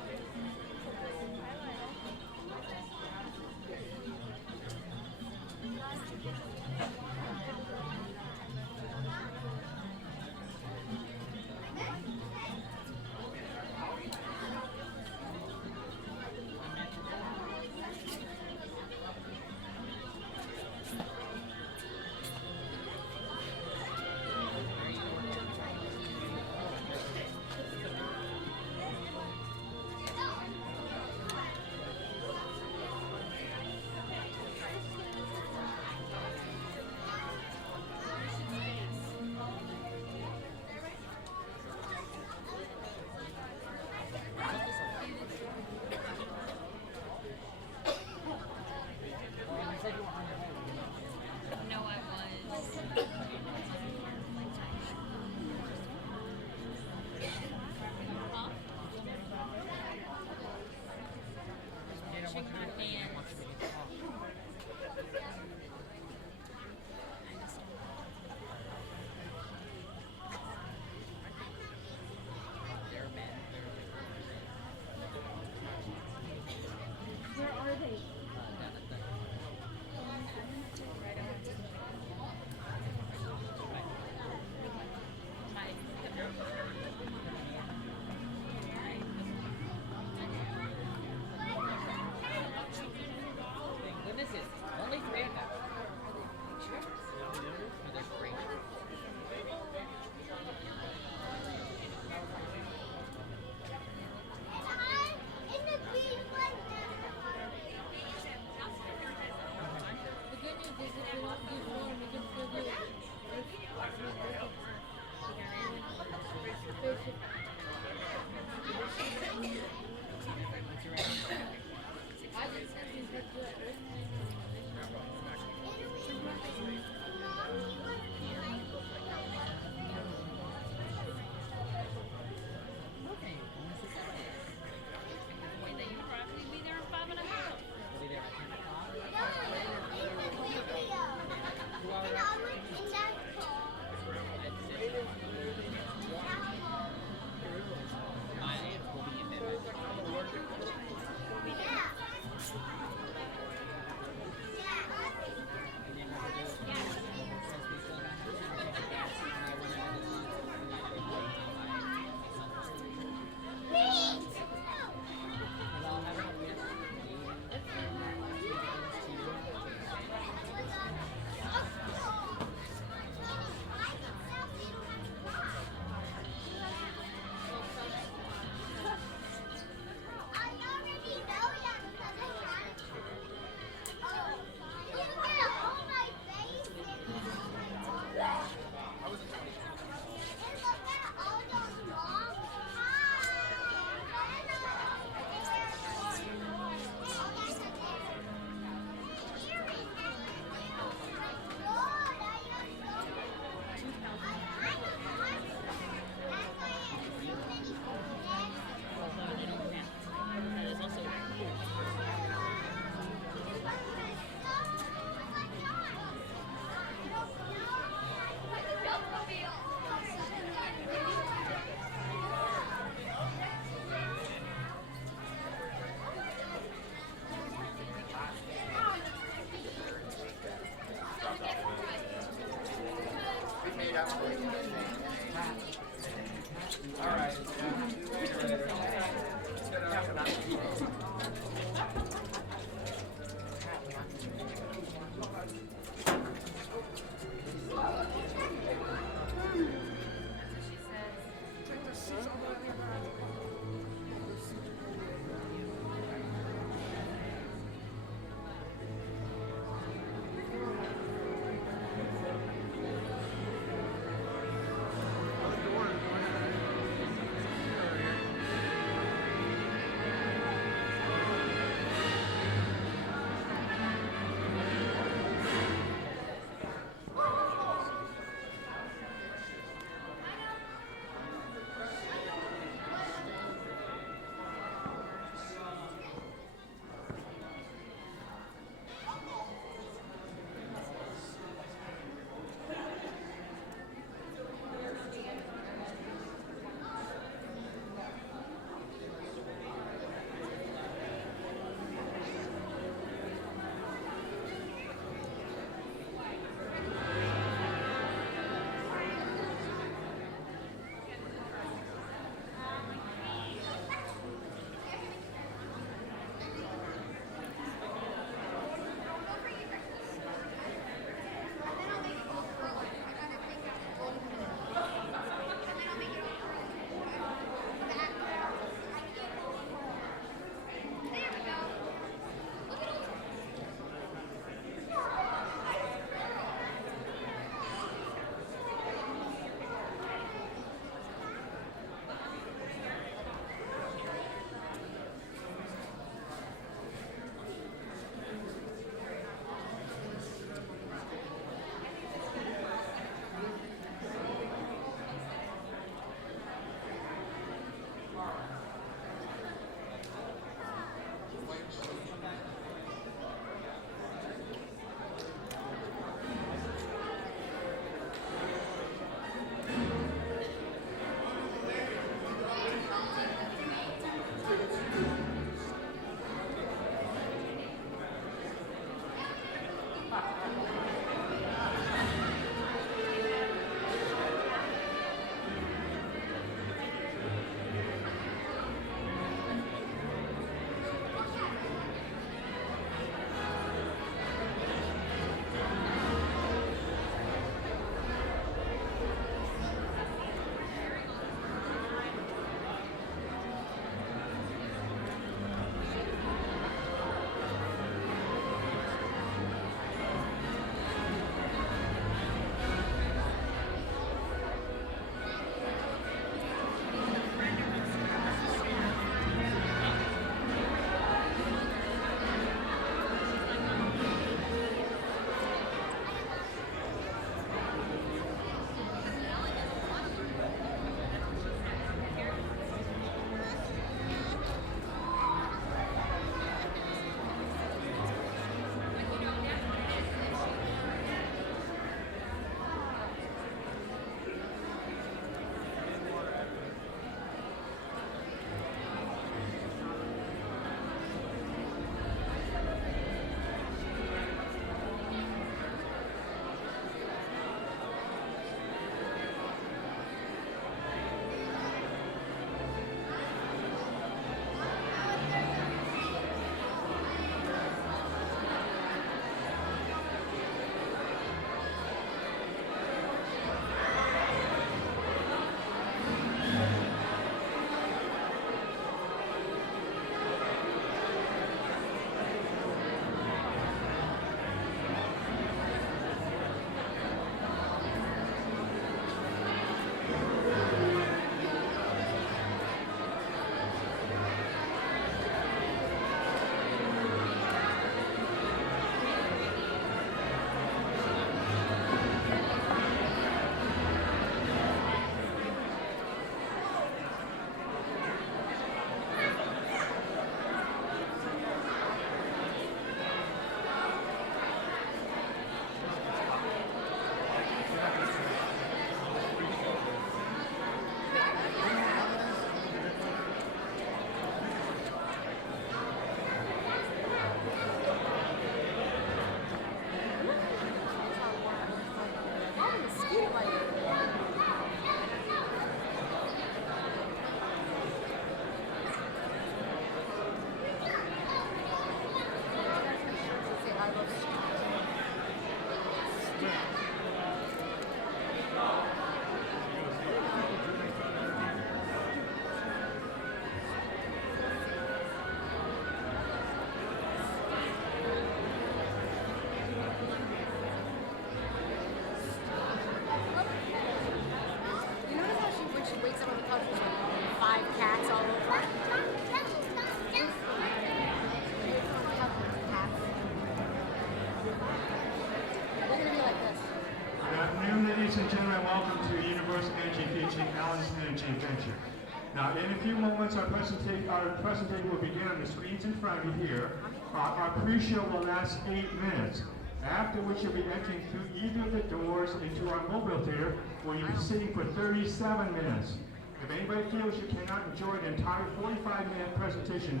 Now, in a few moments, our presentation will begin on the screens in front of you here. Our pre-show will last 8 minutes, after which you'll be entering through either of the doors into our mobile theater, where you'll be sitting for 37 minutes. If anybody feels you cannot enjoy the entire 45-minute presentation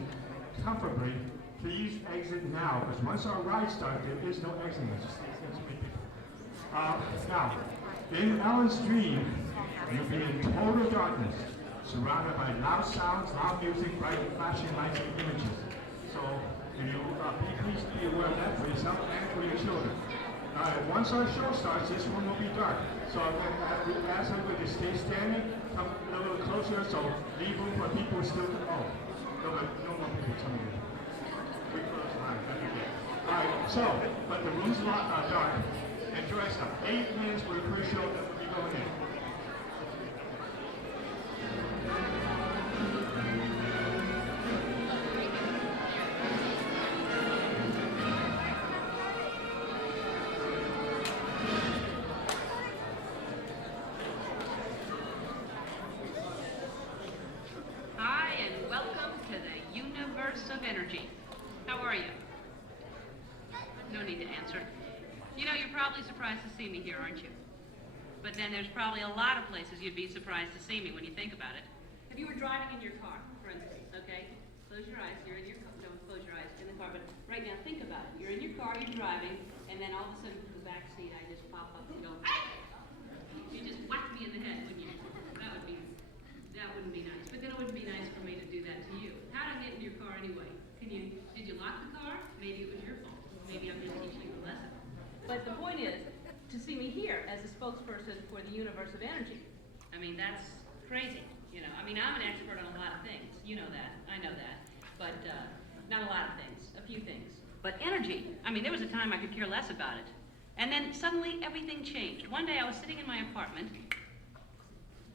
comfortably, please exit now, because once our ride starts, there is no exiting. Now, in Ellen's dream, you'll be in total darkness, surrounded by loud sounds, loud music, bright flashing lights and images. So, please be aware of that for yourself and for your children. Once our show starts, this room will be dark. So we ask everybody to stay standing, come a little closer, so leave room for people who still can. Oh, no more people coming in. We close the line. Alright, so, but the room's dark. Enjoy yourself. 8 minutes for the pre-show that will be going in. Hi, and welcome to the universe of energy. How are you? No need to answer. You know, you're probably surprised to see me here, aren't you? But then there's probably a lot of places you'd be surprised to see me when you think about it. If you were driving in your car, for instance, okay? Close your eyes, you're in your car. Don't close your eyes in the car, but right now think about it. You're in your car, you're driving, and then all of a sudden from the back seat I just pop up and go, "Hey!" You just whack me in the head, wouldn't you? That wouldn't be nice. But then it wouldn't be nice for me to do that to you. How did I get in your car anyway? Did you lock the car? Maybe it was your fault. Maybe I'm just teaching you a lesson. But the point is, to see me here as a spokesperson for the universe of energy. I mean, that's crazy, you know. I mean, I'm an expert on a lot of things. You know that. I know that. But not a lot of things. A few things. But energy, I mean, there was a time I could care less about it. And then suddenly everything changed. One day I was sitting in my apartment.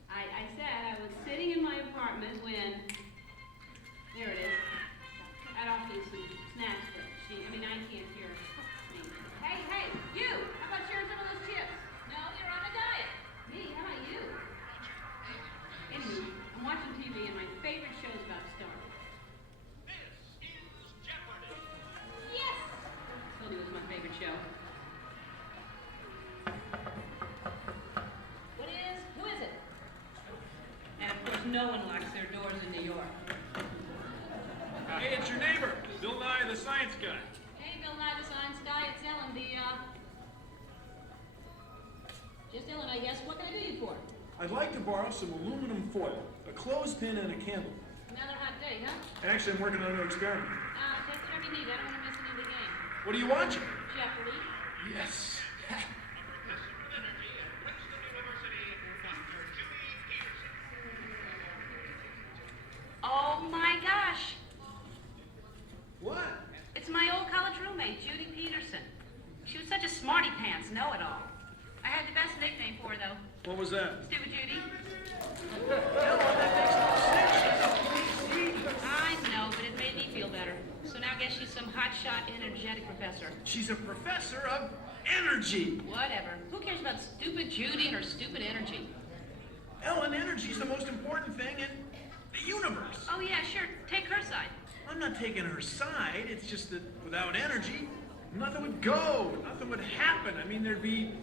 I said I was sitting in my apartment when, there it is. I'd offer you some snacks, but I can't hear me. Hey, you! How about sharing some of those chips? No, you're on a diet. Me? How about you? Anyway, I'm watching TV and my favorite show's about to start. This is Jeopardy! Yes! Told you it was my favorite show. Who is it? And of course, no one locks their doors in New York. Hey, it's your neighbor, Bill Nye, the science guy. Hey, Bill Nye, the science guy. It's Ellen, just Ellen, I guess. What can I do you for? I'd like to borrow some aluminum foil, a clothespin, and a candle. Another hot day, huh? Actually, I'm working on an experiment. Take whatever you need. I don't want to miss any of the game. What are you watching? Jeopardy. Yes. Oh my gosh! What? It's my old college roommate, Judy Peterson. She was such a smarty pants, know-it-all. I had the best nickname for her, though. What was that? Stupid Judy. Ellen, that makes no sense. I know, but it made me feel better. So now I guess she's some hotshot, energetic professor. She's a professor of energy. Whatever. Who cares about stupid Judy and her stupid energy? Ellen, energy's the most important thing in the universe. Oh, yeah, sure. Take her side. I'm not taking her side. It's just that without energy, nothing would go. Nothing would happen. I mean, there'd be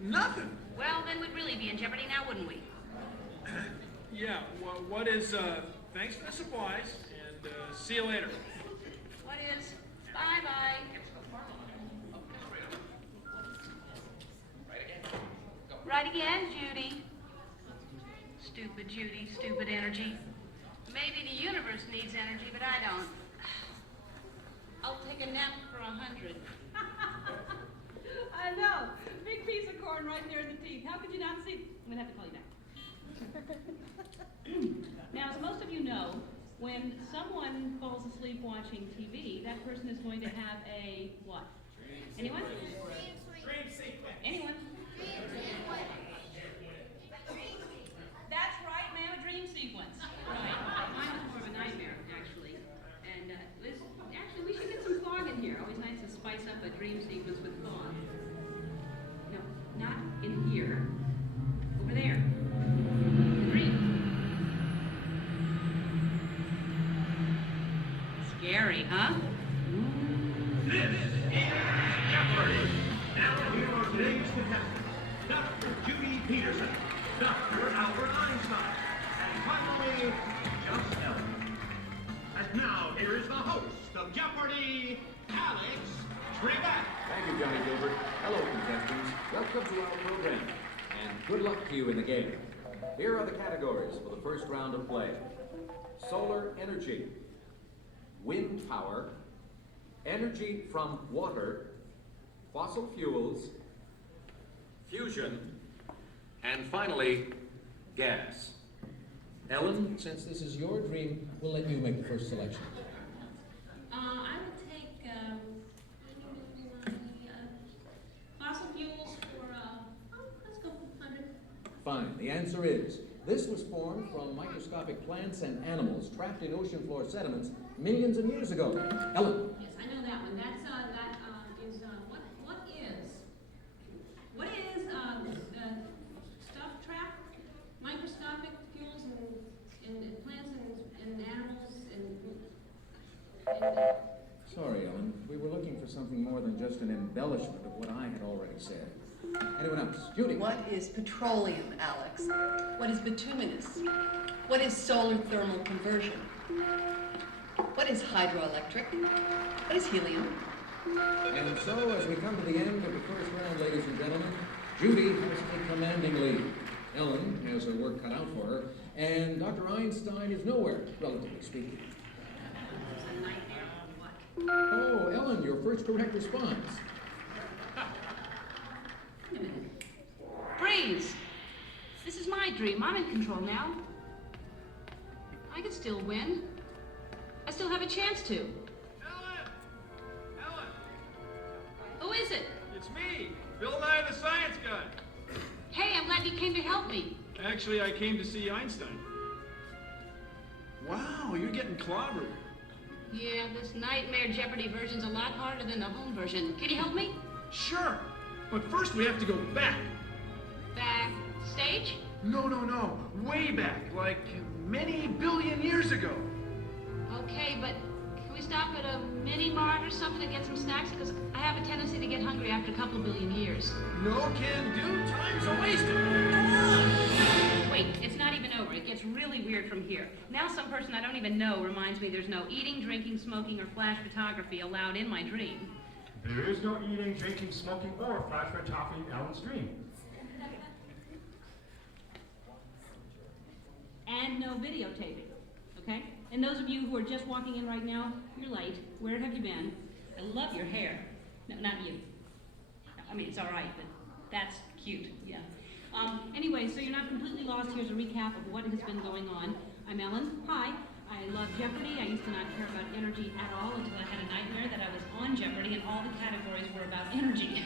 nothing. Well, then we'd really be in jeopardy now, wouldn't we? Yeah, well, what is, thanks for the supplies, and see you later. What is? Bye-bye. Right again, Judy. Stupid Judy, stupid energy. Maybe the universe needs energy, but I don't. I'll take a nap for 100. I know. Big piece of corn right there in the teeth. How could you not see? I'm gonna have to call you back. Now, as most of you know, when someone falls asleep watching TV, that person is going to have a what? Anyone? Dream sequence. Anyone? That's right, ma'am, a dream sequence. Right. Mine was more of a nightmare, actually. And actually, we should get some fog in here. Always nice to spice up a dream sequence with fog. No, not in here. Over there. The dream. Scary, huh? This is Jeopardy! Now here are today's contestants. Dr. Judy Peterson, Dr. Albert Einstein, and finally, just Ellen. And now here is the host of Jeopardy, Alex Trebek. Thank you, Johnny Gilbert. Hello, contestants. Welcome to our program, and good luck to you in the game. Here are the categories for the first round of play. Solar energy, wind power, energy from water, fossil fuels, fusion, and finally, gas. Ellen, since this is your dream, we'll let you make the first selection. I would take fossil fuels for, let's go 100. Fine. The answer is, this was formed from microscopic plants and animals trapped in ocean floor sediments millions of years ago. Ellen. Yes, I know that one. That's, what is stuff trapped? Microscopic fuels and plants and animals and Sorry, Ellen. We were looking for something more than just an embellishment of what I had already said. Anyone else? Judy. What is petroleum, Alex? What is bituminous? What is solar thermal conversion? What is hydroelectric? What is helium? And so, as we come to the end of the first round, ladies and gentlemen, Judy has a commanding lead. Ellen has her work cut out for her, and Dr. Einstein is nowhere, relatively speaking. Oh, Ellen, your first correct response. Wait a minute. Freeze! This is my dream. I'm in control now. I can still win. I still have a chance to. Ellen! Who is it? It's me, Bill Nye the Science Guy. Hey, I'm glad you came to help me. Actually, I came to see Einstein. Wow, you're getting clobbered. Yeah, this Nightmare Jeopardy version's a lot harder than the home version. Can you help me? Sure, but first we have to go back. Backstage? No, way back, like many billion years ago. Okay, but can we stop at a mini-mart or something to get some snacks? Because I have a tendency to get hungry after a couple of billion years. No can do, time's a wasted. Come on! Wait, it's not even over. It gets really weird from here. Now some person I don't even know reminds me there's no eating, drinking, smoking, or flash photography allowed in my dream. There is no eating, drinking, smoking, or flash photography in Ellen's dream. And no videotaping, okay? And those of you who are just walking in right now, you're late. Where have you been? I love your hair. No, not you. I mean, it's all right, but that's cute, yeah. Anyway, so you're not completely lost. Here's a recap of what has been going on. I'm Ellen. Hi. I love Jeopardy. I used to not care about energy at all until I had a nightmare that I was on Jeopardy and all the categories were about energy.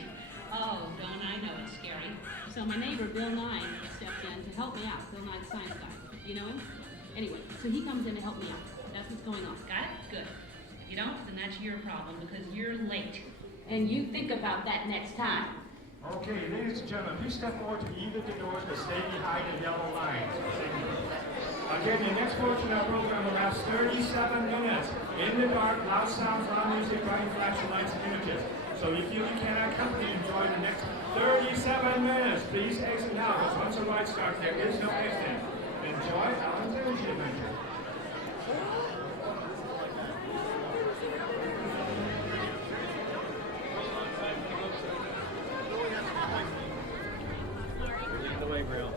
Oh, don't I know it's scary. So my neighbor, Bill Nye, stepped in to help me out. Bill Nye, the science guy. You know him? Anyway, so he comes in to help me out. That's what's going on. Got it? Good. If you don't, then that's your problem because you're late. And you think about that next time. Okay, ladies and gentlemen, please step forward to either the doors to stay behind the yellow lines. Again, the next portion of our program will last 37 minutes. In the dark, loud sounds, loud music, bright flashing lights and images. So if you cannot come and enjoy the next 37 minutes, please exit now, because once the light starts, there is no exit. Enjoy Alan's energy adventure. Lead the way, Brill.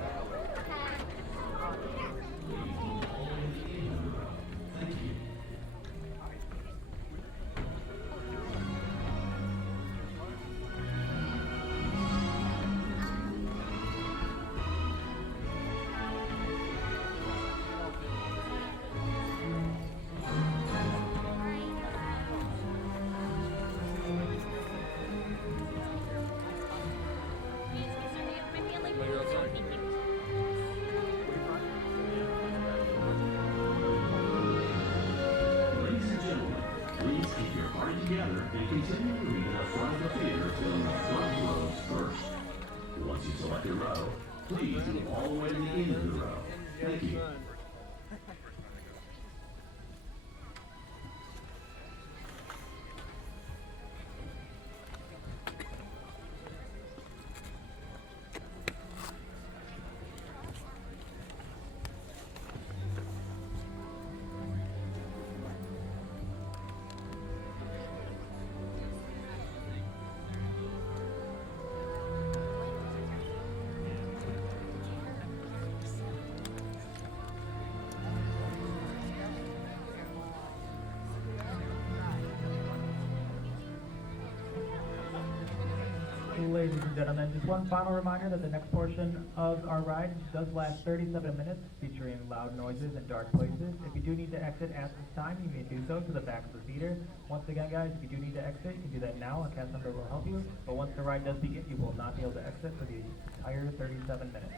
ladies and gentlemen. Just one final reminder that the next portion of our ride does last 37 minutes, featuring loud noises and dark places. If you do need to exit at this time, you may do so to the back of the theater. Once again, guys, if you do need to exit, you can do that now. A cast member will help you. But once the ride does begin, you will not be able to exit for the entire 37 minutes.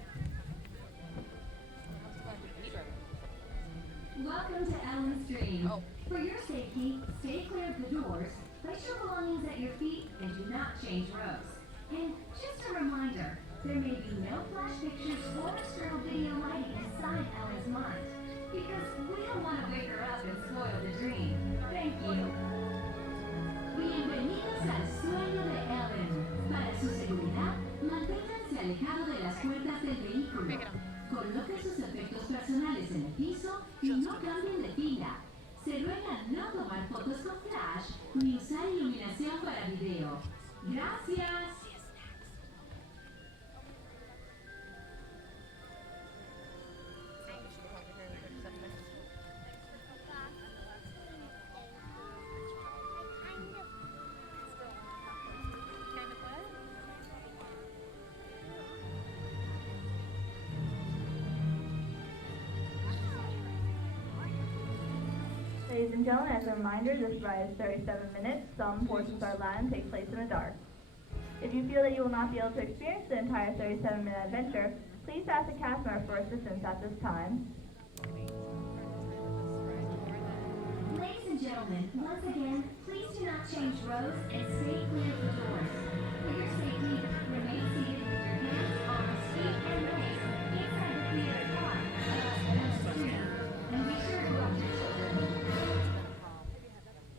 Welcome to Ellen's Dream. For your safety, stay clear of the doors, place your belongings at your feet, and do not change rows. And just a reminder, there may be no flash pictures or external video lighting inside Ellen's mind, because we don't want to wake her up and spoil the dream. Thank you. Bienvenidos al sueño de Ellen. Para su seguridad, manténganse alejados de las puertas del vehículo. Coloquen sus efectos personales en el piso y no cambien de fila. Se ruega no tomar fotos con flash ni usar iluminación para video. Gracias. Ladies and gentlemen, as a reminder, this ride is 37 minutes. Some portions are live and take place in the dark. If you feel that you will not be able to experience the entire 37-minute adventure, please ask the cast member for assistance at this time. Ladies and gentlemen, once again, please do not change rows and stay clear of the doors. For your safety, remain seated with your hands, arms, feet, and legs inside the theater car. And be sure to watch your children.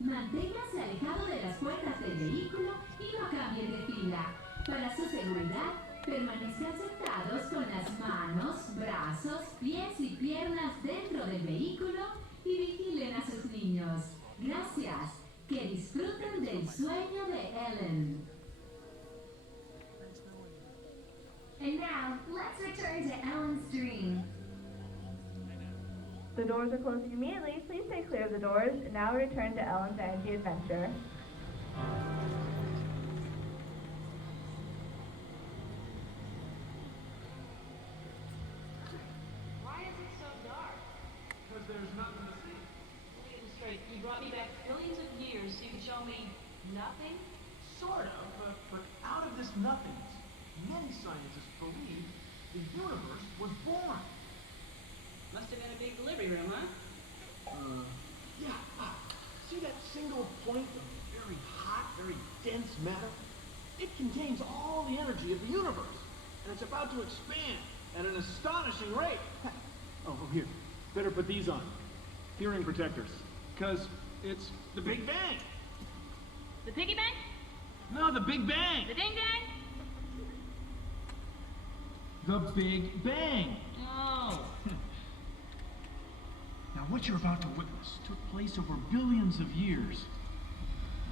Manténgase alejado de las puertas del vehículo y no cambien de fila. Para su seguridad, permanezcan sentados con las manos, brazos, pies y piernas dentro del vehículo y vigilen a sus niños. Gracias. Que disfruten del sueño de Ellen. And now, let's return to Ellen's dream. The doors are closing immediately. Please stay clear of the doors. And now we return to Ellen's Energy Adventure. Why is it so dark? Because there's nothing to see. Leave it straight. You brought me back billions of years so you could show me nothing? Sort of, but out of this nothingness, many scientists believe the universe was born. Must have been a big delivery room, huh? Yeah. See that single point of very hot, very dense matter? It contains all the energy of the universe, and it's about to expand at an astonishing rate. Oh, here. Better put these on. Hearing protectors. Because it's the Big Bang. The piggy bank? No, the Big Bang. The ding dang? The Big Bang. Oh. Now, what you're about to witness took place over billions of years.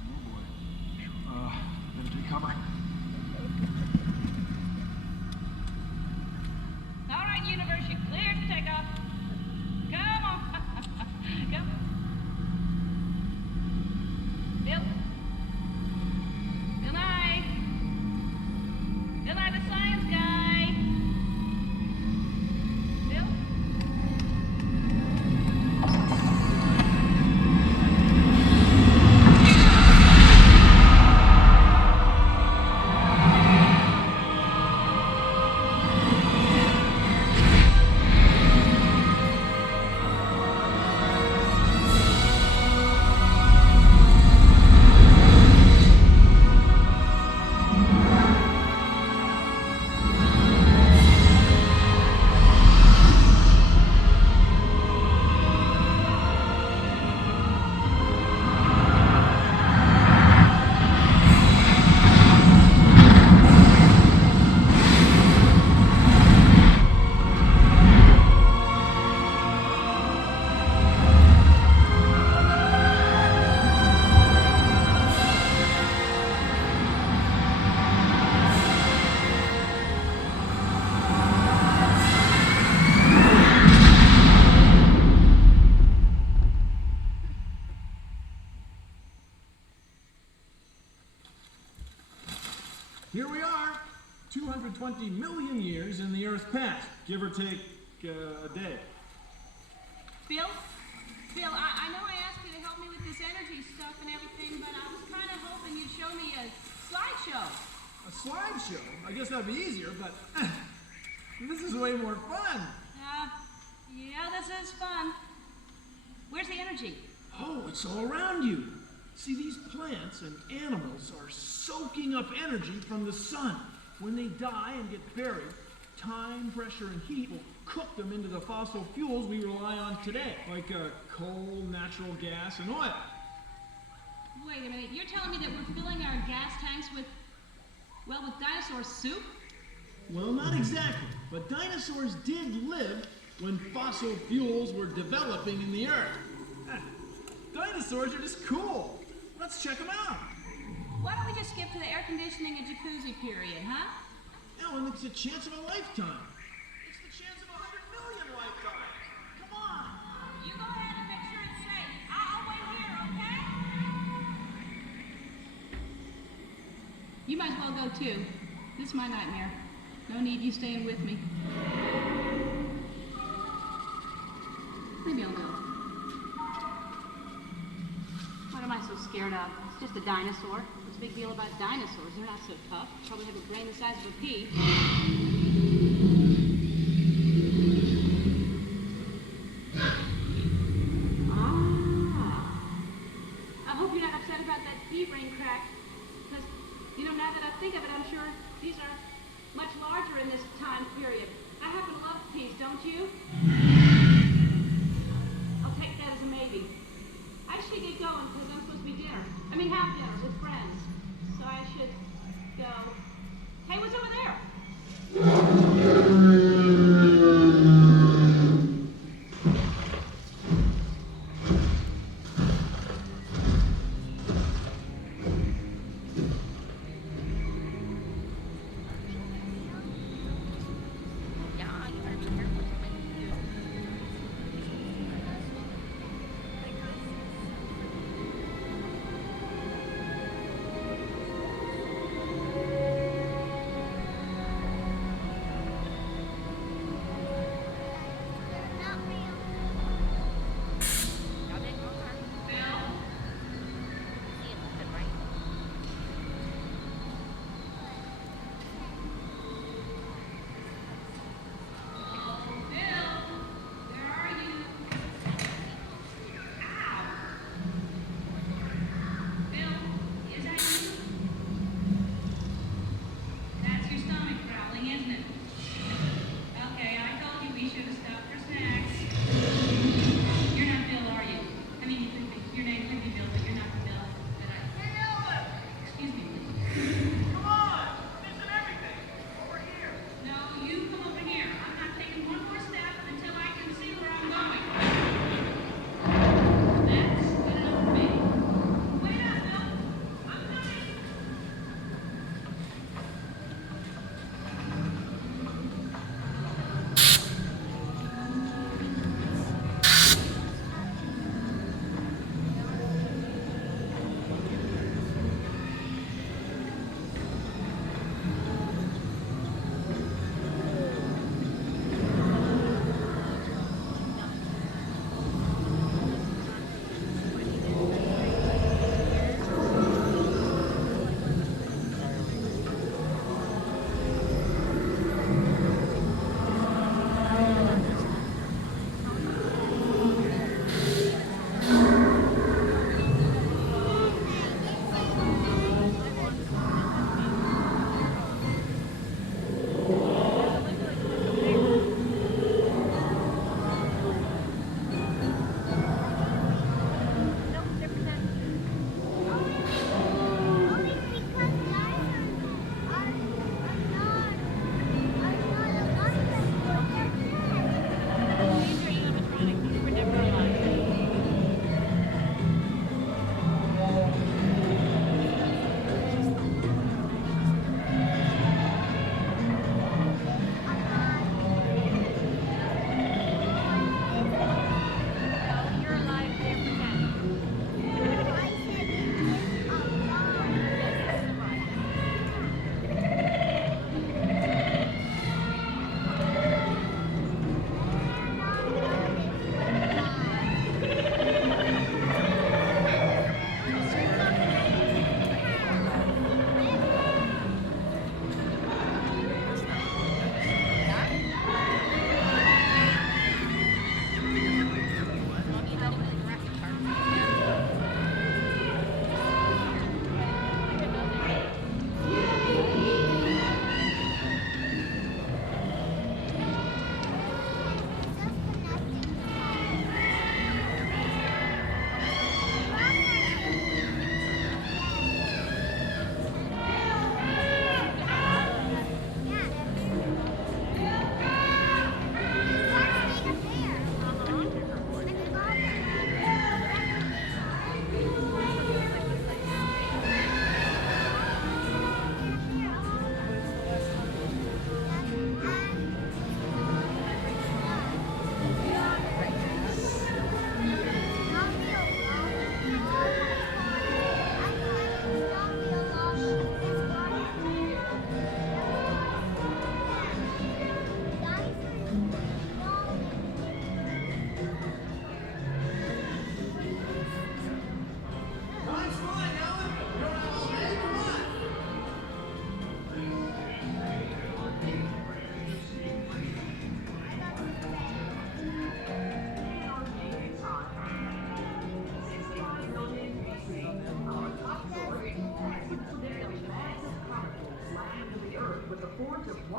Oh boy. Better take cover. All right, universe, you're clear to take off. Come on. Come. Bill. Bill Nye. Bill Nye, the science guy. Bill. Here we are. 220 million years in the Earth's past, give or take a day. Bill, I know I asked you to help me with this energy stuff and everything, but I was kind of hoping you'd show me a slideshow. A slideshow? I guess that'd be easier, but this is way more fun. Yeah, this is fun. Where's the energy? Oh, it's all around you. See, these plants and animals are soaking up energy from the sun. When they die and get buried, time, pressure, and heat will cook them into the fossil fuels we rely on today, like coal, natural gas, and oil. Wait a minute, you're telling me that we're filling our gas tanks with dinosaur soup? Well, not exactly, but dinosaurs did live when fossil fuels were developing in the earth. Dinosaurs are just cool. Let's check them out. Why don't we just skip to the air conditioning and jacuzzi period, huh? Yeah, well, it's a chance of a lifetime. It's the chance of 100 million lifetimes. Come on. You go ahead and make sure it's safe. I'll wait here, okay? You might as well go too. This is my nightmare. No need you staying with me. Maybe I'll go. What am I so scared of? It's just a dinosaur. What's the big deal about dinosaurs? They're not so tough. Probably have a brain the size of a pea. I hope you're not upset about that pea brain crack. Because, now that I think of it, I'm sure these are much larger in this time period. I happen to love peas, don't you? I'll take that as a maybe. I should get going because I'm supposed to be have dinner with friends. So I should go. Hey, what's over there?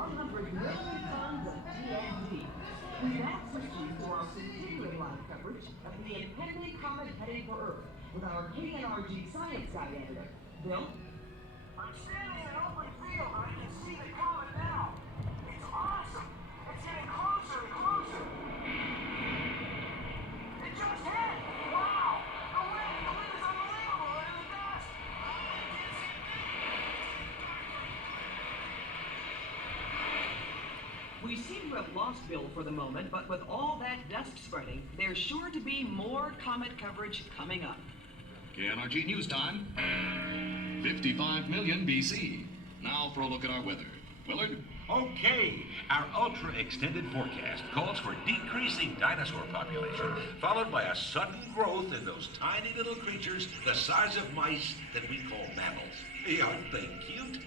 100 million tons of TNT. We now switch you to our continuing live coverage of the impending comet heading for Earth with our KNRG science guy editor, Bill. I'm standing in an open field and I can see the comet now. It's awesome. It's getting closer and closer. It just hit. Wow. The wind is unbelievable. And the dust. We seem to have lost Bill for the moment, but with all that dust spreading, there's sure to be more comet coverage coming up. KNRG News Time. 55 million BC. Now for a look at our weather. Willard? Okay, our ultra-extended forecast calls for decreasing dinosaur population, followed by a sudden growth in those tiny little creatures the size of mice that we call mammals. Aren't they cute?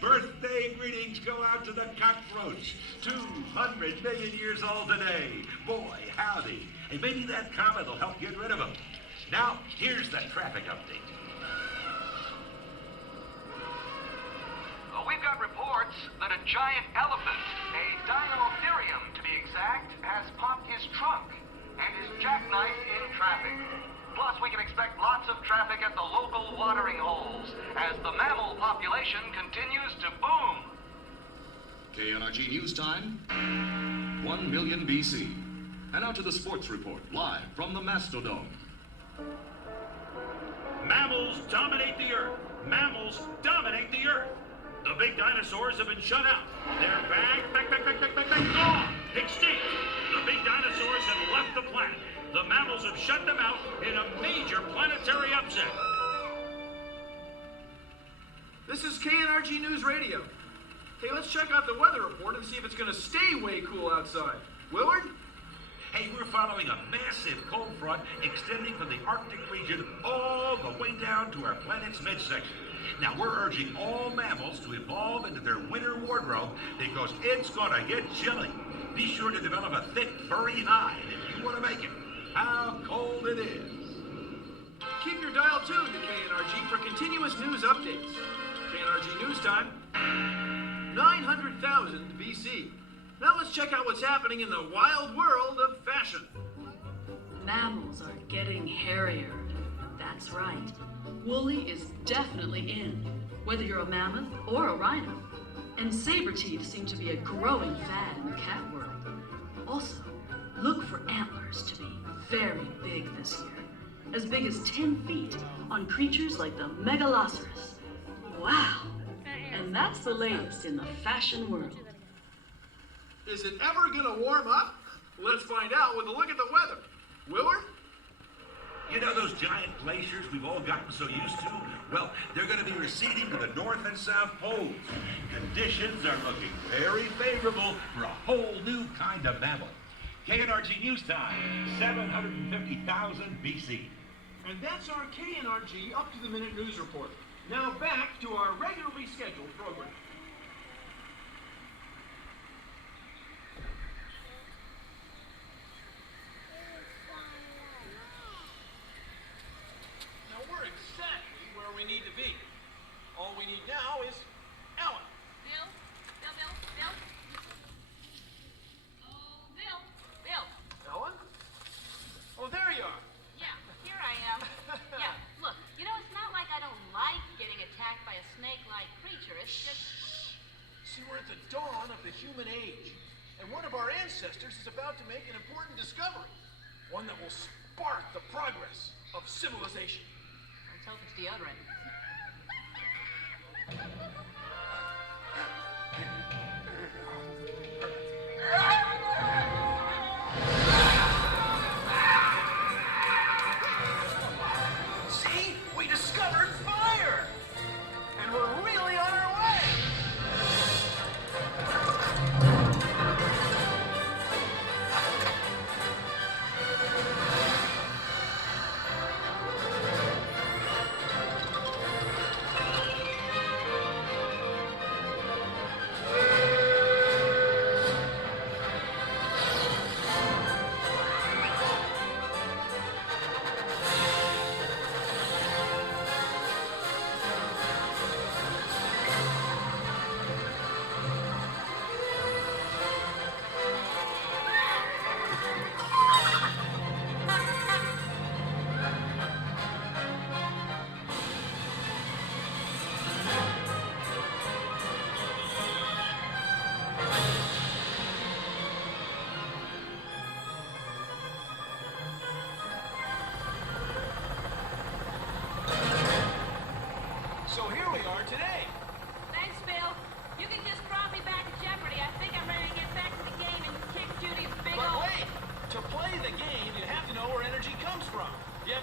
Birthday greetings go out to the cockroach, 200 million years old today. Boy, howdy. And maybe that comet will help get rid of them. Now, here's the traffic update. We've got reports that a giant elephant, a Dinotherium to be exact, has popped his trunk and is jackknifed in traffic. Plus, we can expect lots of traffic at the local watering holes as the mammal population continues to boom. KNRG News Time. 1 million BC. And now to the sports report, live from the Mastodome. Mammals dominate the Earth. Mammals dominate the Earth. The big dinosaurs have been shut out. They're back, gone, extinct. The big dinosaurs have left the planet. The mammals have shut them out in a major planetary upset. This is KNRG News Radio. Hey, let's check out the weather report and see if it's going to stay way cool outside. Willard? Hey, we're following a massive cold front extending from the Arctic region all the way down to our planet's midsection. Now, we're urging all mammals to evolve into their winter wardrobe because it's gonna get chilly. Be sure to develop a thick, furry hide if you want to make it. How cold it is. Keep your dial tuned to KNRG for continuous news updates. KNRG News Time, 900,000 BC. Now let's check out what's happening in the wild world of fashion. Mammals are getting hairier. That's right. Woolly is definitely in, whether you're a mammoth or a rhino. And saber teeth seem to be a growing fad in the cat world. Also, look for antlers to be very big this year. As big as 10 feet on creatures like the megaloceros. Wow! And that's the latest in the fashion world. Is it ever gonna warm up? Let's find out with a look at the weather. Willard? You know those giant glaciers we've all gotten so used to? Well, they're going to be receding to the north and south poles. Conditions are looking very favorable for a whole new kind of mammal. KNRG News Time, 750,000 BC. And that's our KNRG up-to-the-minute news report. Now back to our regularly scheduled program. Need to be. All we need now is Ellen. Bill? Oh, Bill. Ellen? Oh, there you are. Yeah, here I am. Yeah, look, you know, it's not like I don't like getting attacked by a snake-like creature. It's just... See, we're at the dawn of the human age, and one of our ancestors is about to make an important discovery. One that will spark the progress of civilization. Let's hope it's deodorant. See? We discovered fire! And we're really on our way!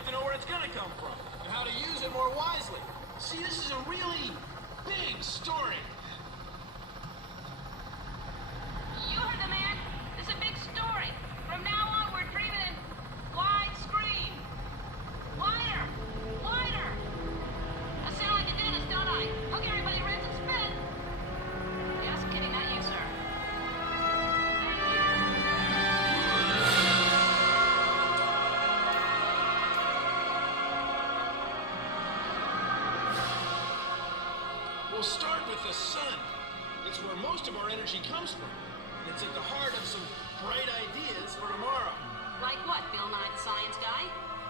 to know where it's gonna come from and how to use it more wisely. See, this is a really big story. You heard the man. This is a big story. From now on, we're dreaming in widescreen. Wider. Wider. I sound like a dentist, don't I? Okay, everybody, rinse and spin. Yes, Kitty, not you, sir. We'll start with the sun. It's where most of our energy comes from. And it's at the heart of some bright ideas for tomorrow. Like what, Bill Nye the Science Guy?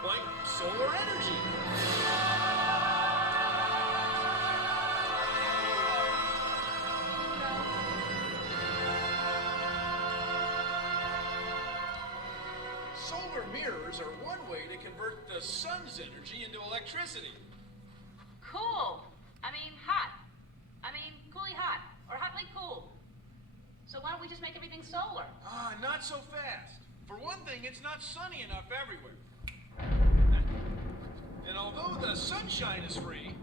Like solar energy. Solar mirrors are one way to convert the sun's energy into electricity. Cool. I mean, hot. I mean, coolly hot. Or hotly cool. So why don't we just make everything solar? Ah, not so fast. For one thing, it's not sunny enough everywhere. And although the sunshine is free,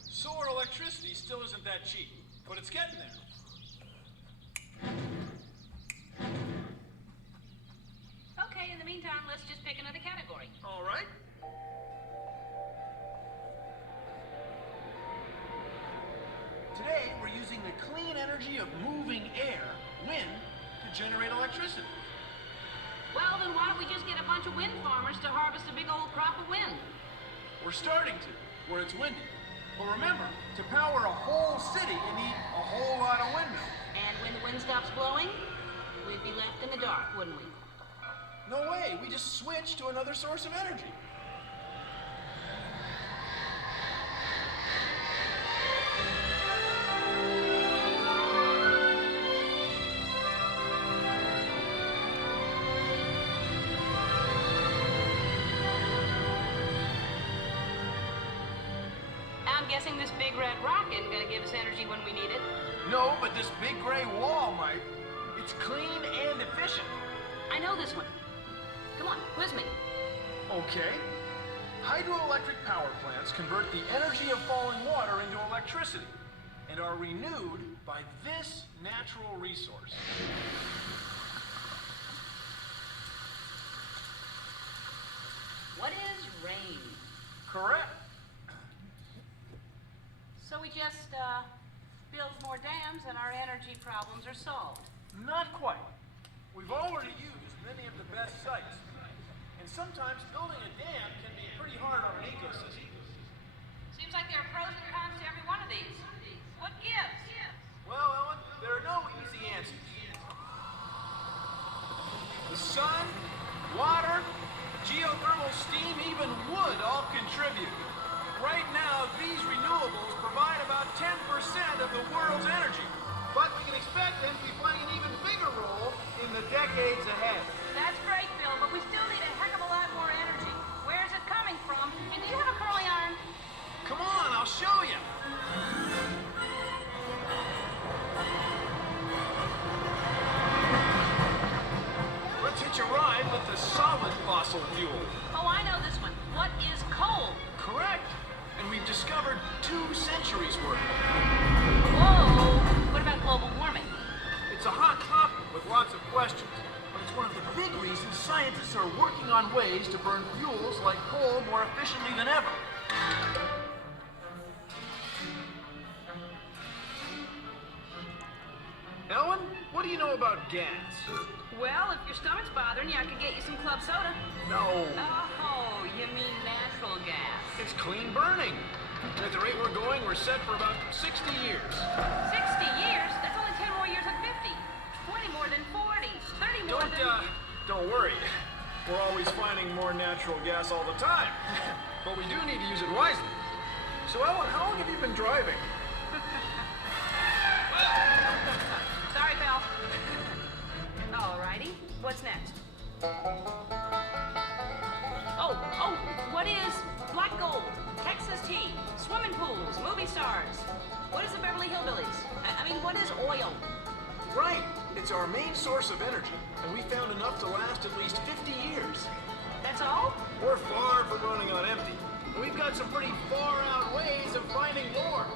solar electricity still isn't that cheap. But it's getting there. Okay, in the meantime, let's just pick another category. All right. Today, we're using the clean energy of moving air, wind, to generate electricity. Well, then why don't we just get a bunch of wind farmers to harvest a big old crop of wind? We're starting to, where it's windy. But remember, to power a whole city, you need a whole lot of windmills. And when the wind stops blowing, we'd be left in the dark, wouldn't we? No way, we just switch to another source of energy. I'm guessing this big red rock isn't gonna give us energy when we need it. No, but this big gray wall might. It's clean and efficient. I know this one. Come on, quiz me. Okay. Hydroelectric power plants convert the energy of falling water into electricity and are renewed by this natural resource. What is rain? Correct. So we just, build more dams and our energy problems are solved. Not quite. We've already used many of the best sites. And sometimes building a dam can be pretty hard on an ecosystem. Seems like there are pros and cons to every one of these. What gives? Well, Ellen, there are no easy answers. The sun, water, geothermal steam, even wood all contribute. Right now, these renewables provide about 10% of the world's energy. But we can expect them to be playing an even bigger role in the decades ahead. That's great, Bill, but we still need a heck of a lot more energy. Where's it coming from? And do you have a curling iron? Come on, I'll show you. Let's hitch a ride with the solid fossil fuel. Oh, I know this one. What is coal? Correct. And we've discovered 2 centuries worth. Whoa! What about global warming? It's a hot topic with lots of questions, but it's one of the big reasons scientists are working on ways to burn fuels like coal more efficiently than ever. Ellen, what do you know about gas? Well, if your stomach's bothering you, I could get you some club soda. No. Oh, you mean natural gas. It's clean burning. And at the rate we're going, we're set for about 60 years. 60 years? That's only 10 more years than 50. 20 more than 40. 30 more than... Don't worry. We're always finding more natural gas all the time. But we do need to use it wisely. So, Ellen, how long have you been driving? Sorry, Belle. Alrighty. What's next? Oh, what is black gold, Texas tea, swimming pools, movie stars? What is the Beverly Hillbillies? I mean, what is oil? Right. It's our main source of energy, and we found enough to last at least 50 years. That's all? We're far from running on empty. And we've got some pretty far out ways of finding more.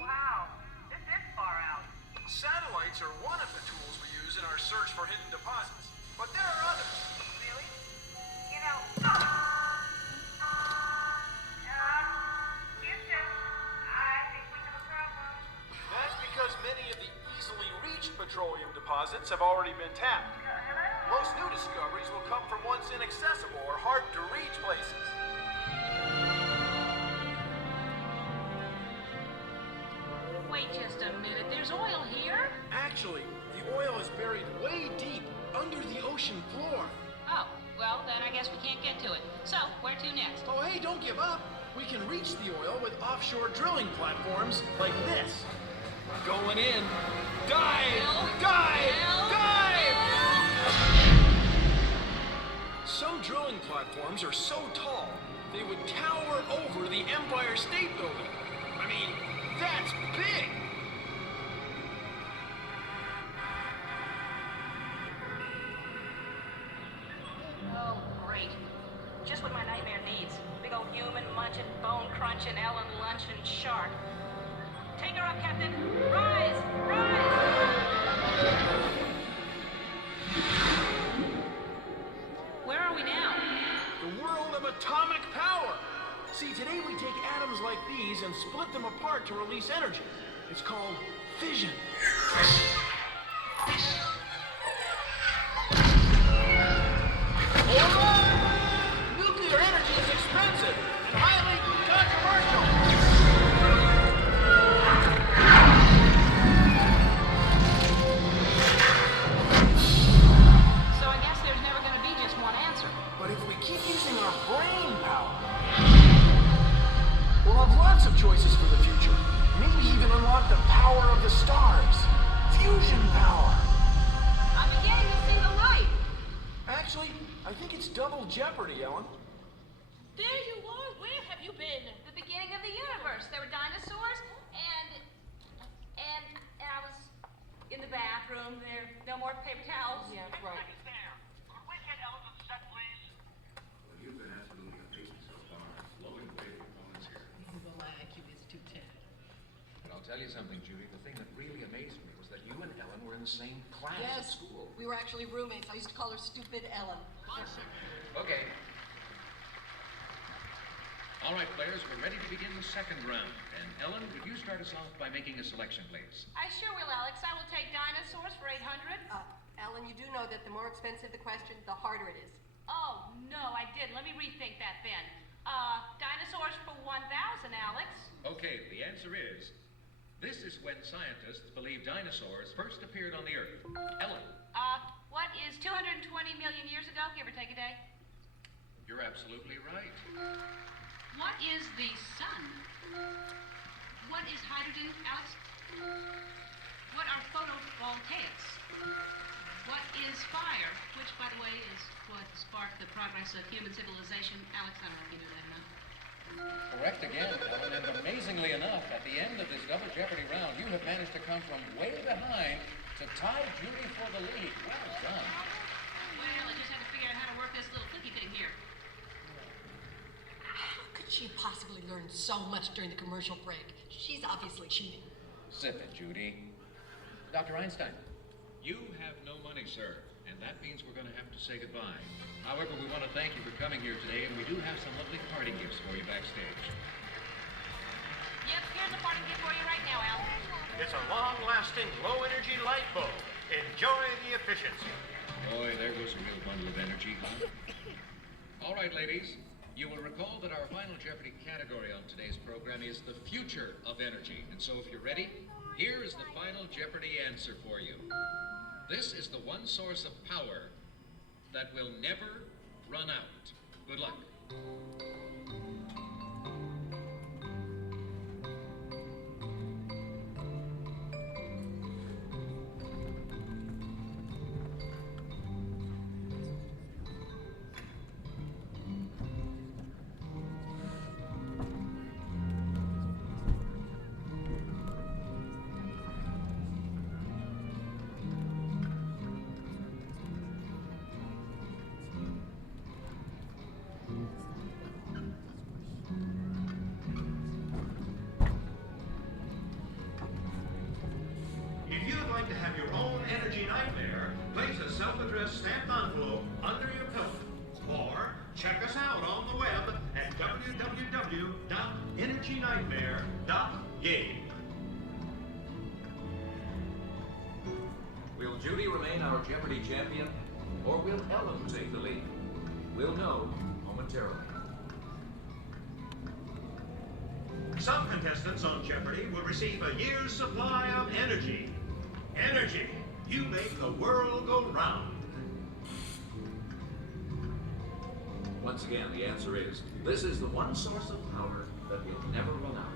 Wow, this is far out. Satellites are one of the tools we use in our search for hidden deposits. But there are others. Really? You know, Houston, I think we have a problem. That's because many of the easily reached petroleum deposits have already been tapped. Most new discoveries will come from once inaccessible or hard to reach places. Wait just a minute. There's oil here? Actually, the oil is buried way deep under the ocean floor. Oh, well, then I guess we can't get to it. So, where to next? Oh, hey, don't give up. We can reach the oil with offshore drilling platforms like this. Going in. Dive! Dive! Dive! Some drilling platforms are so tall, they would tower over the Empire State Building. I mean, that's big! Oh, great. Just what my nightmare needs. Big old human munching, bone crunching, Ellen lunching shark. Take her up, Captain. Rise! Rise! Where are we now? The world of atomic power! See, today we take atoms like these and split them apart to release energy. It's called fission. Nuclear energy is expensive and highly controversial. So I guess there's never going to be just one answer. But if we keep using our brain power, we'll have lots of choices for the future. Maybe even unlock the power of the stars. Fusion power. I'm beginning to see the light. Actually, I think it's double jeopardy, Ellen. There you are. Where have you been? The beginning of the universe. There were dinosaurs, and I was in the bathroom. There no more paper towels. Yeah, right. Could we get Ellen to the set, please? Well, you've been absolutely amazing so far. Blowing away the opponents here. Well, my IQ is 210. But I'll tell you something, Judy. The thing that really amazed me was that you and Ellen were in the same class at Yes, school. we were actually roommates. I used to call her Stupid Ellen. Okay. All right, players, we're ready to begin the second round. And Ellen, would you start us off by making a selection, please? I sure will, Alex. I will take dinosaurs for 800. Ellen, you do know that the more expensive the question, the harder it is. Oh, no, I did. Let me rethink that then. Dinosaurs for 1,000, Alex. Okay, the answer is, this is when scientists believe dinosaurs first appeared on the Earth. Ellen, What is 220 million years ago, give or take a day? you're absolutely right. What is the sun? What is hydrogen, Alex? What are photovoltaics? What is fire? Which, by the way, is what sparked the progress of human civilization. Alex, I don't know if you knew that or not. Correct again, Ellen, and amazingly enough, at the end of this double jeopardy round, you have managed to come from way behind to tie Judy for the lead. Well done. Well, I just had to figure out how to work this little clicky thing here. How could she have possibly learned so much during the commercial break? She's obviously cheating. Sip it, Judy. Dr. Einstein. You have no money, sir, and that means we're going to have to say goodbye. However, we want to thank you for coming here today, and we do have some lovely parting gifts for you backstage. Yep, here's a parting gift for you right now, Al. It's a long-lasting, low-energy light bulb. Enjoy the efficiency. Boy, there goes a real bundle of energy, huh? All right, ladies. You will recall that our final Jeopardy category on today's program is the future of energy. And so if you're ready, here is the final Jeopardy answer for you. This is the one source of power that will never run out. Good luck. Energy Nightmare, place a self-addressed stamped envelope under your pillow. Or check us out on the web at www.energynightmare.game. Will Judy remain our Jeopardy champion, or will Ellen take the lead? We'll know momentarily. Some contestants on Jeopardy will receive a year's supply of energy. Energy, you make the world go round. Once again, the answer is, this is the one source of power that will never run out.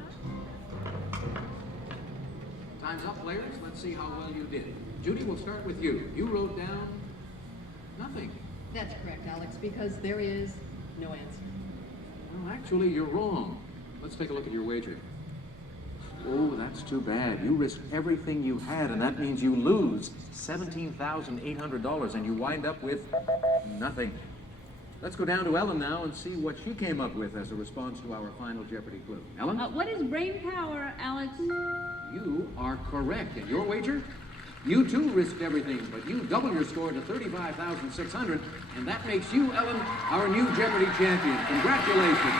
Time's up, players. Let's see how well you did. Judy, we'll start with you. You wrote down nothing. That's correct, Alex, because there is no answer. Well, actually, you're wrong. Let's take a look at your wager. Oh, that's too bad. You risked everything you had, and that means you lose $17,800, and you wind up with nothing. Let's go down to Ellen now and see what she came up with as a response to our final Jeopardy clue. Ellen? What is brain power, Alex? You are correct. And your wager? You too risked everything, but you double your score to $35,600, and that makes you, Ellen, our new Jeopardy champion. Congratulations.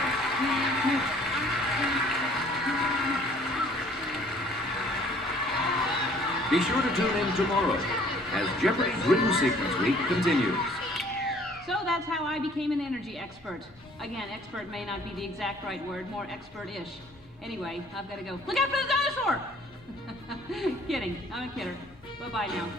Be sure to tune in tomorrow as Jeopardy Dream Sequence Week continues. So that's how I became an energy expert. Again, expert may not be the exact right word, more expert-ish. Anyway, I've got to go. Look out for the dinosaur! Kidding, I'm a kidder. Bye-bye now.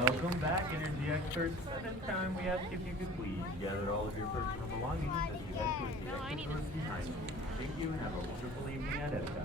Welcome back, energy experts. At this time, we ask if you could please gather all of your personal belongings as you head towards the exit doors behind you. Thank you and have a wonderful evening at ESCA.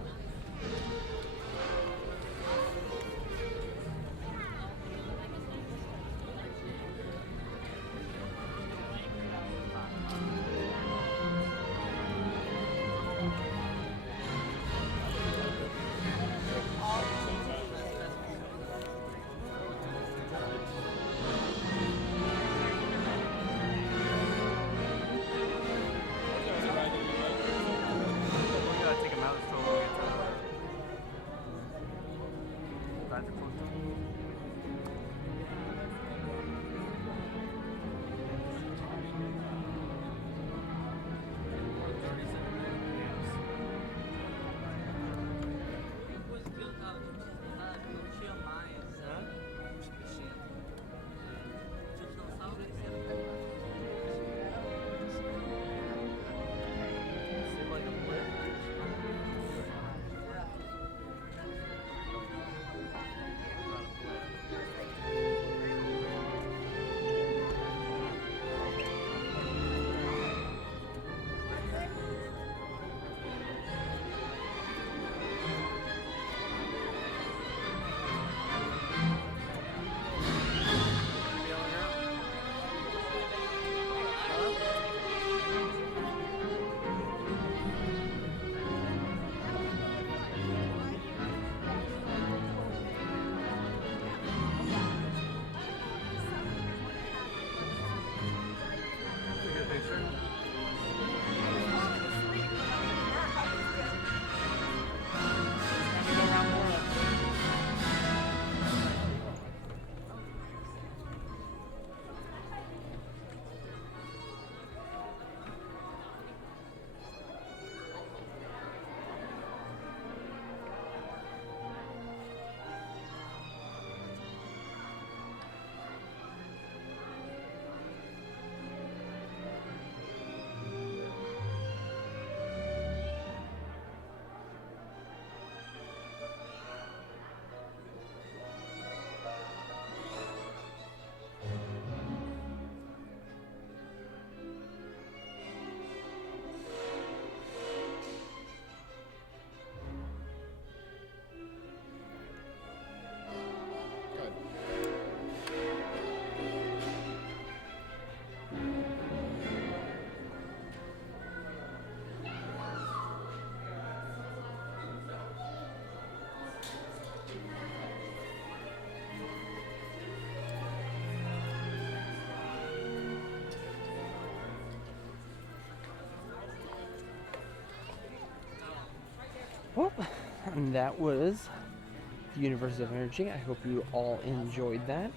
Well, and that was the Universe of Energy. I hope you all enjoyed that.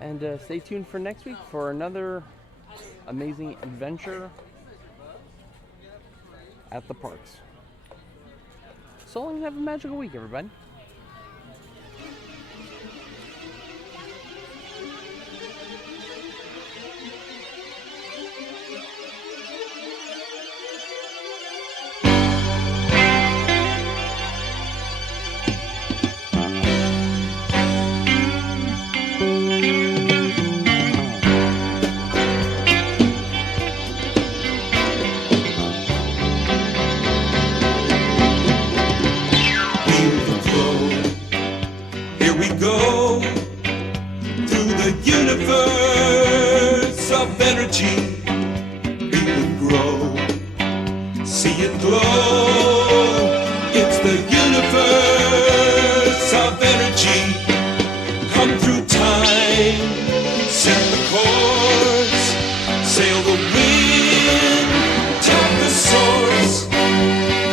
And stay tuned for next week for another amazing adventure at the parks. So long and have a magical week, everybody. Go through the universe of energy. Feel it grow, see it glow. It's the universe of energy. Come through time, set the course, sail the wind, tap the source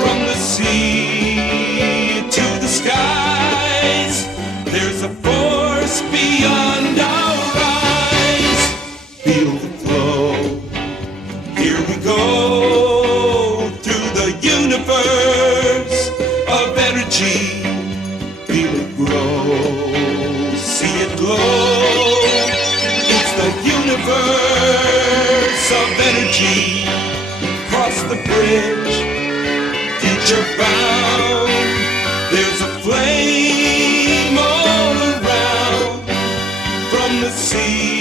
from the sea to the skies. There's a force beyond our eyes. Feel the flow. Here we go through the universe of energy. Feel it grow, see it glow. It's the universe of energy. Cross the bridge, future bound. There's a flame all around from the sea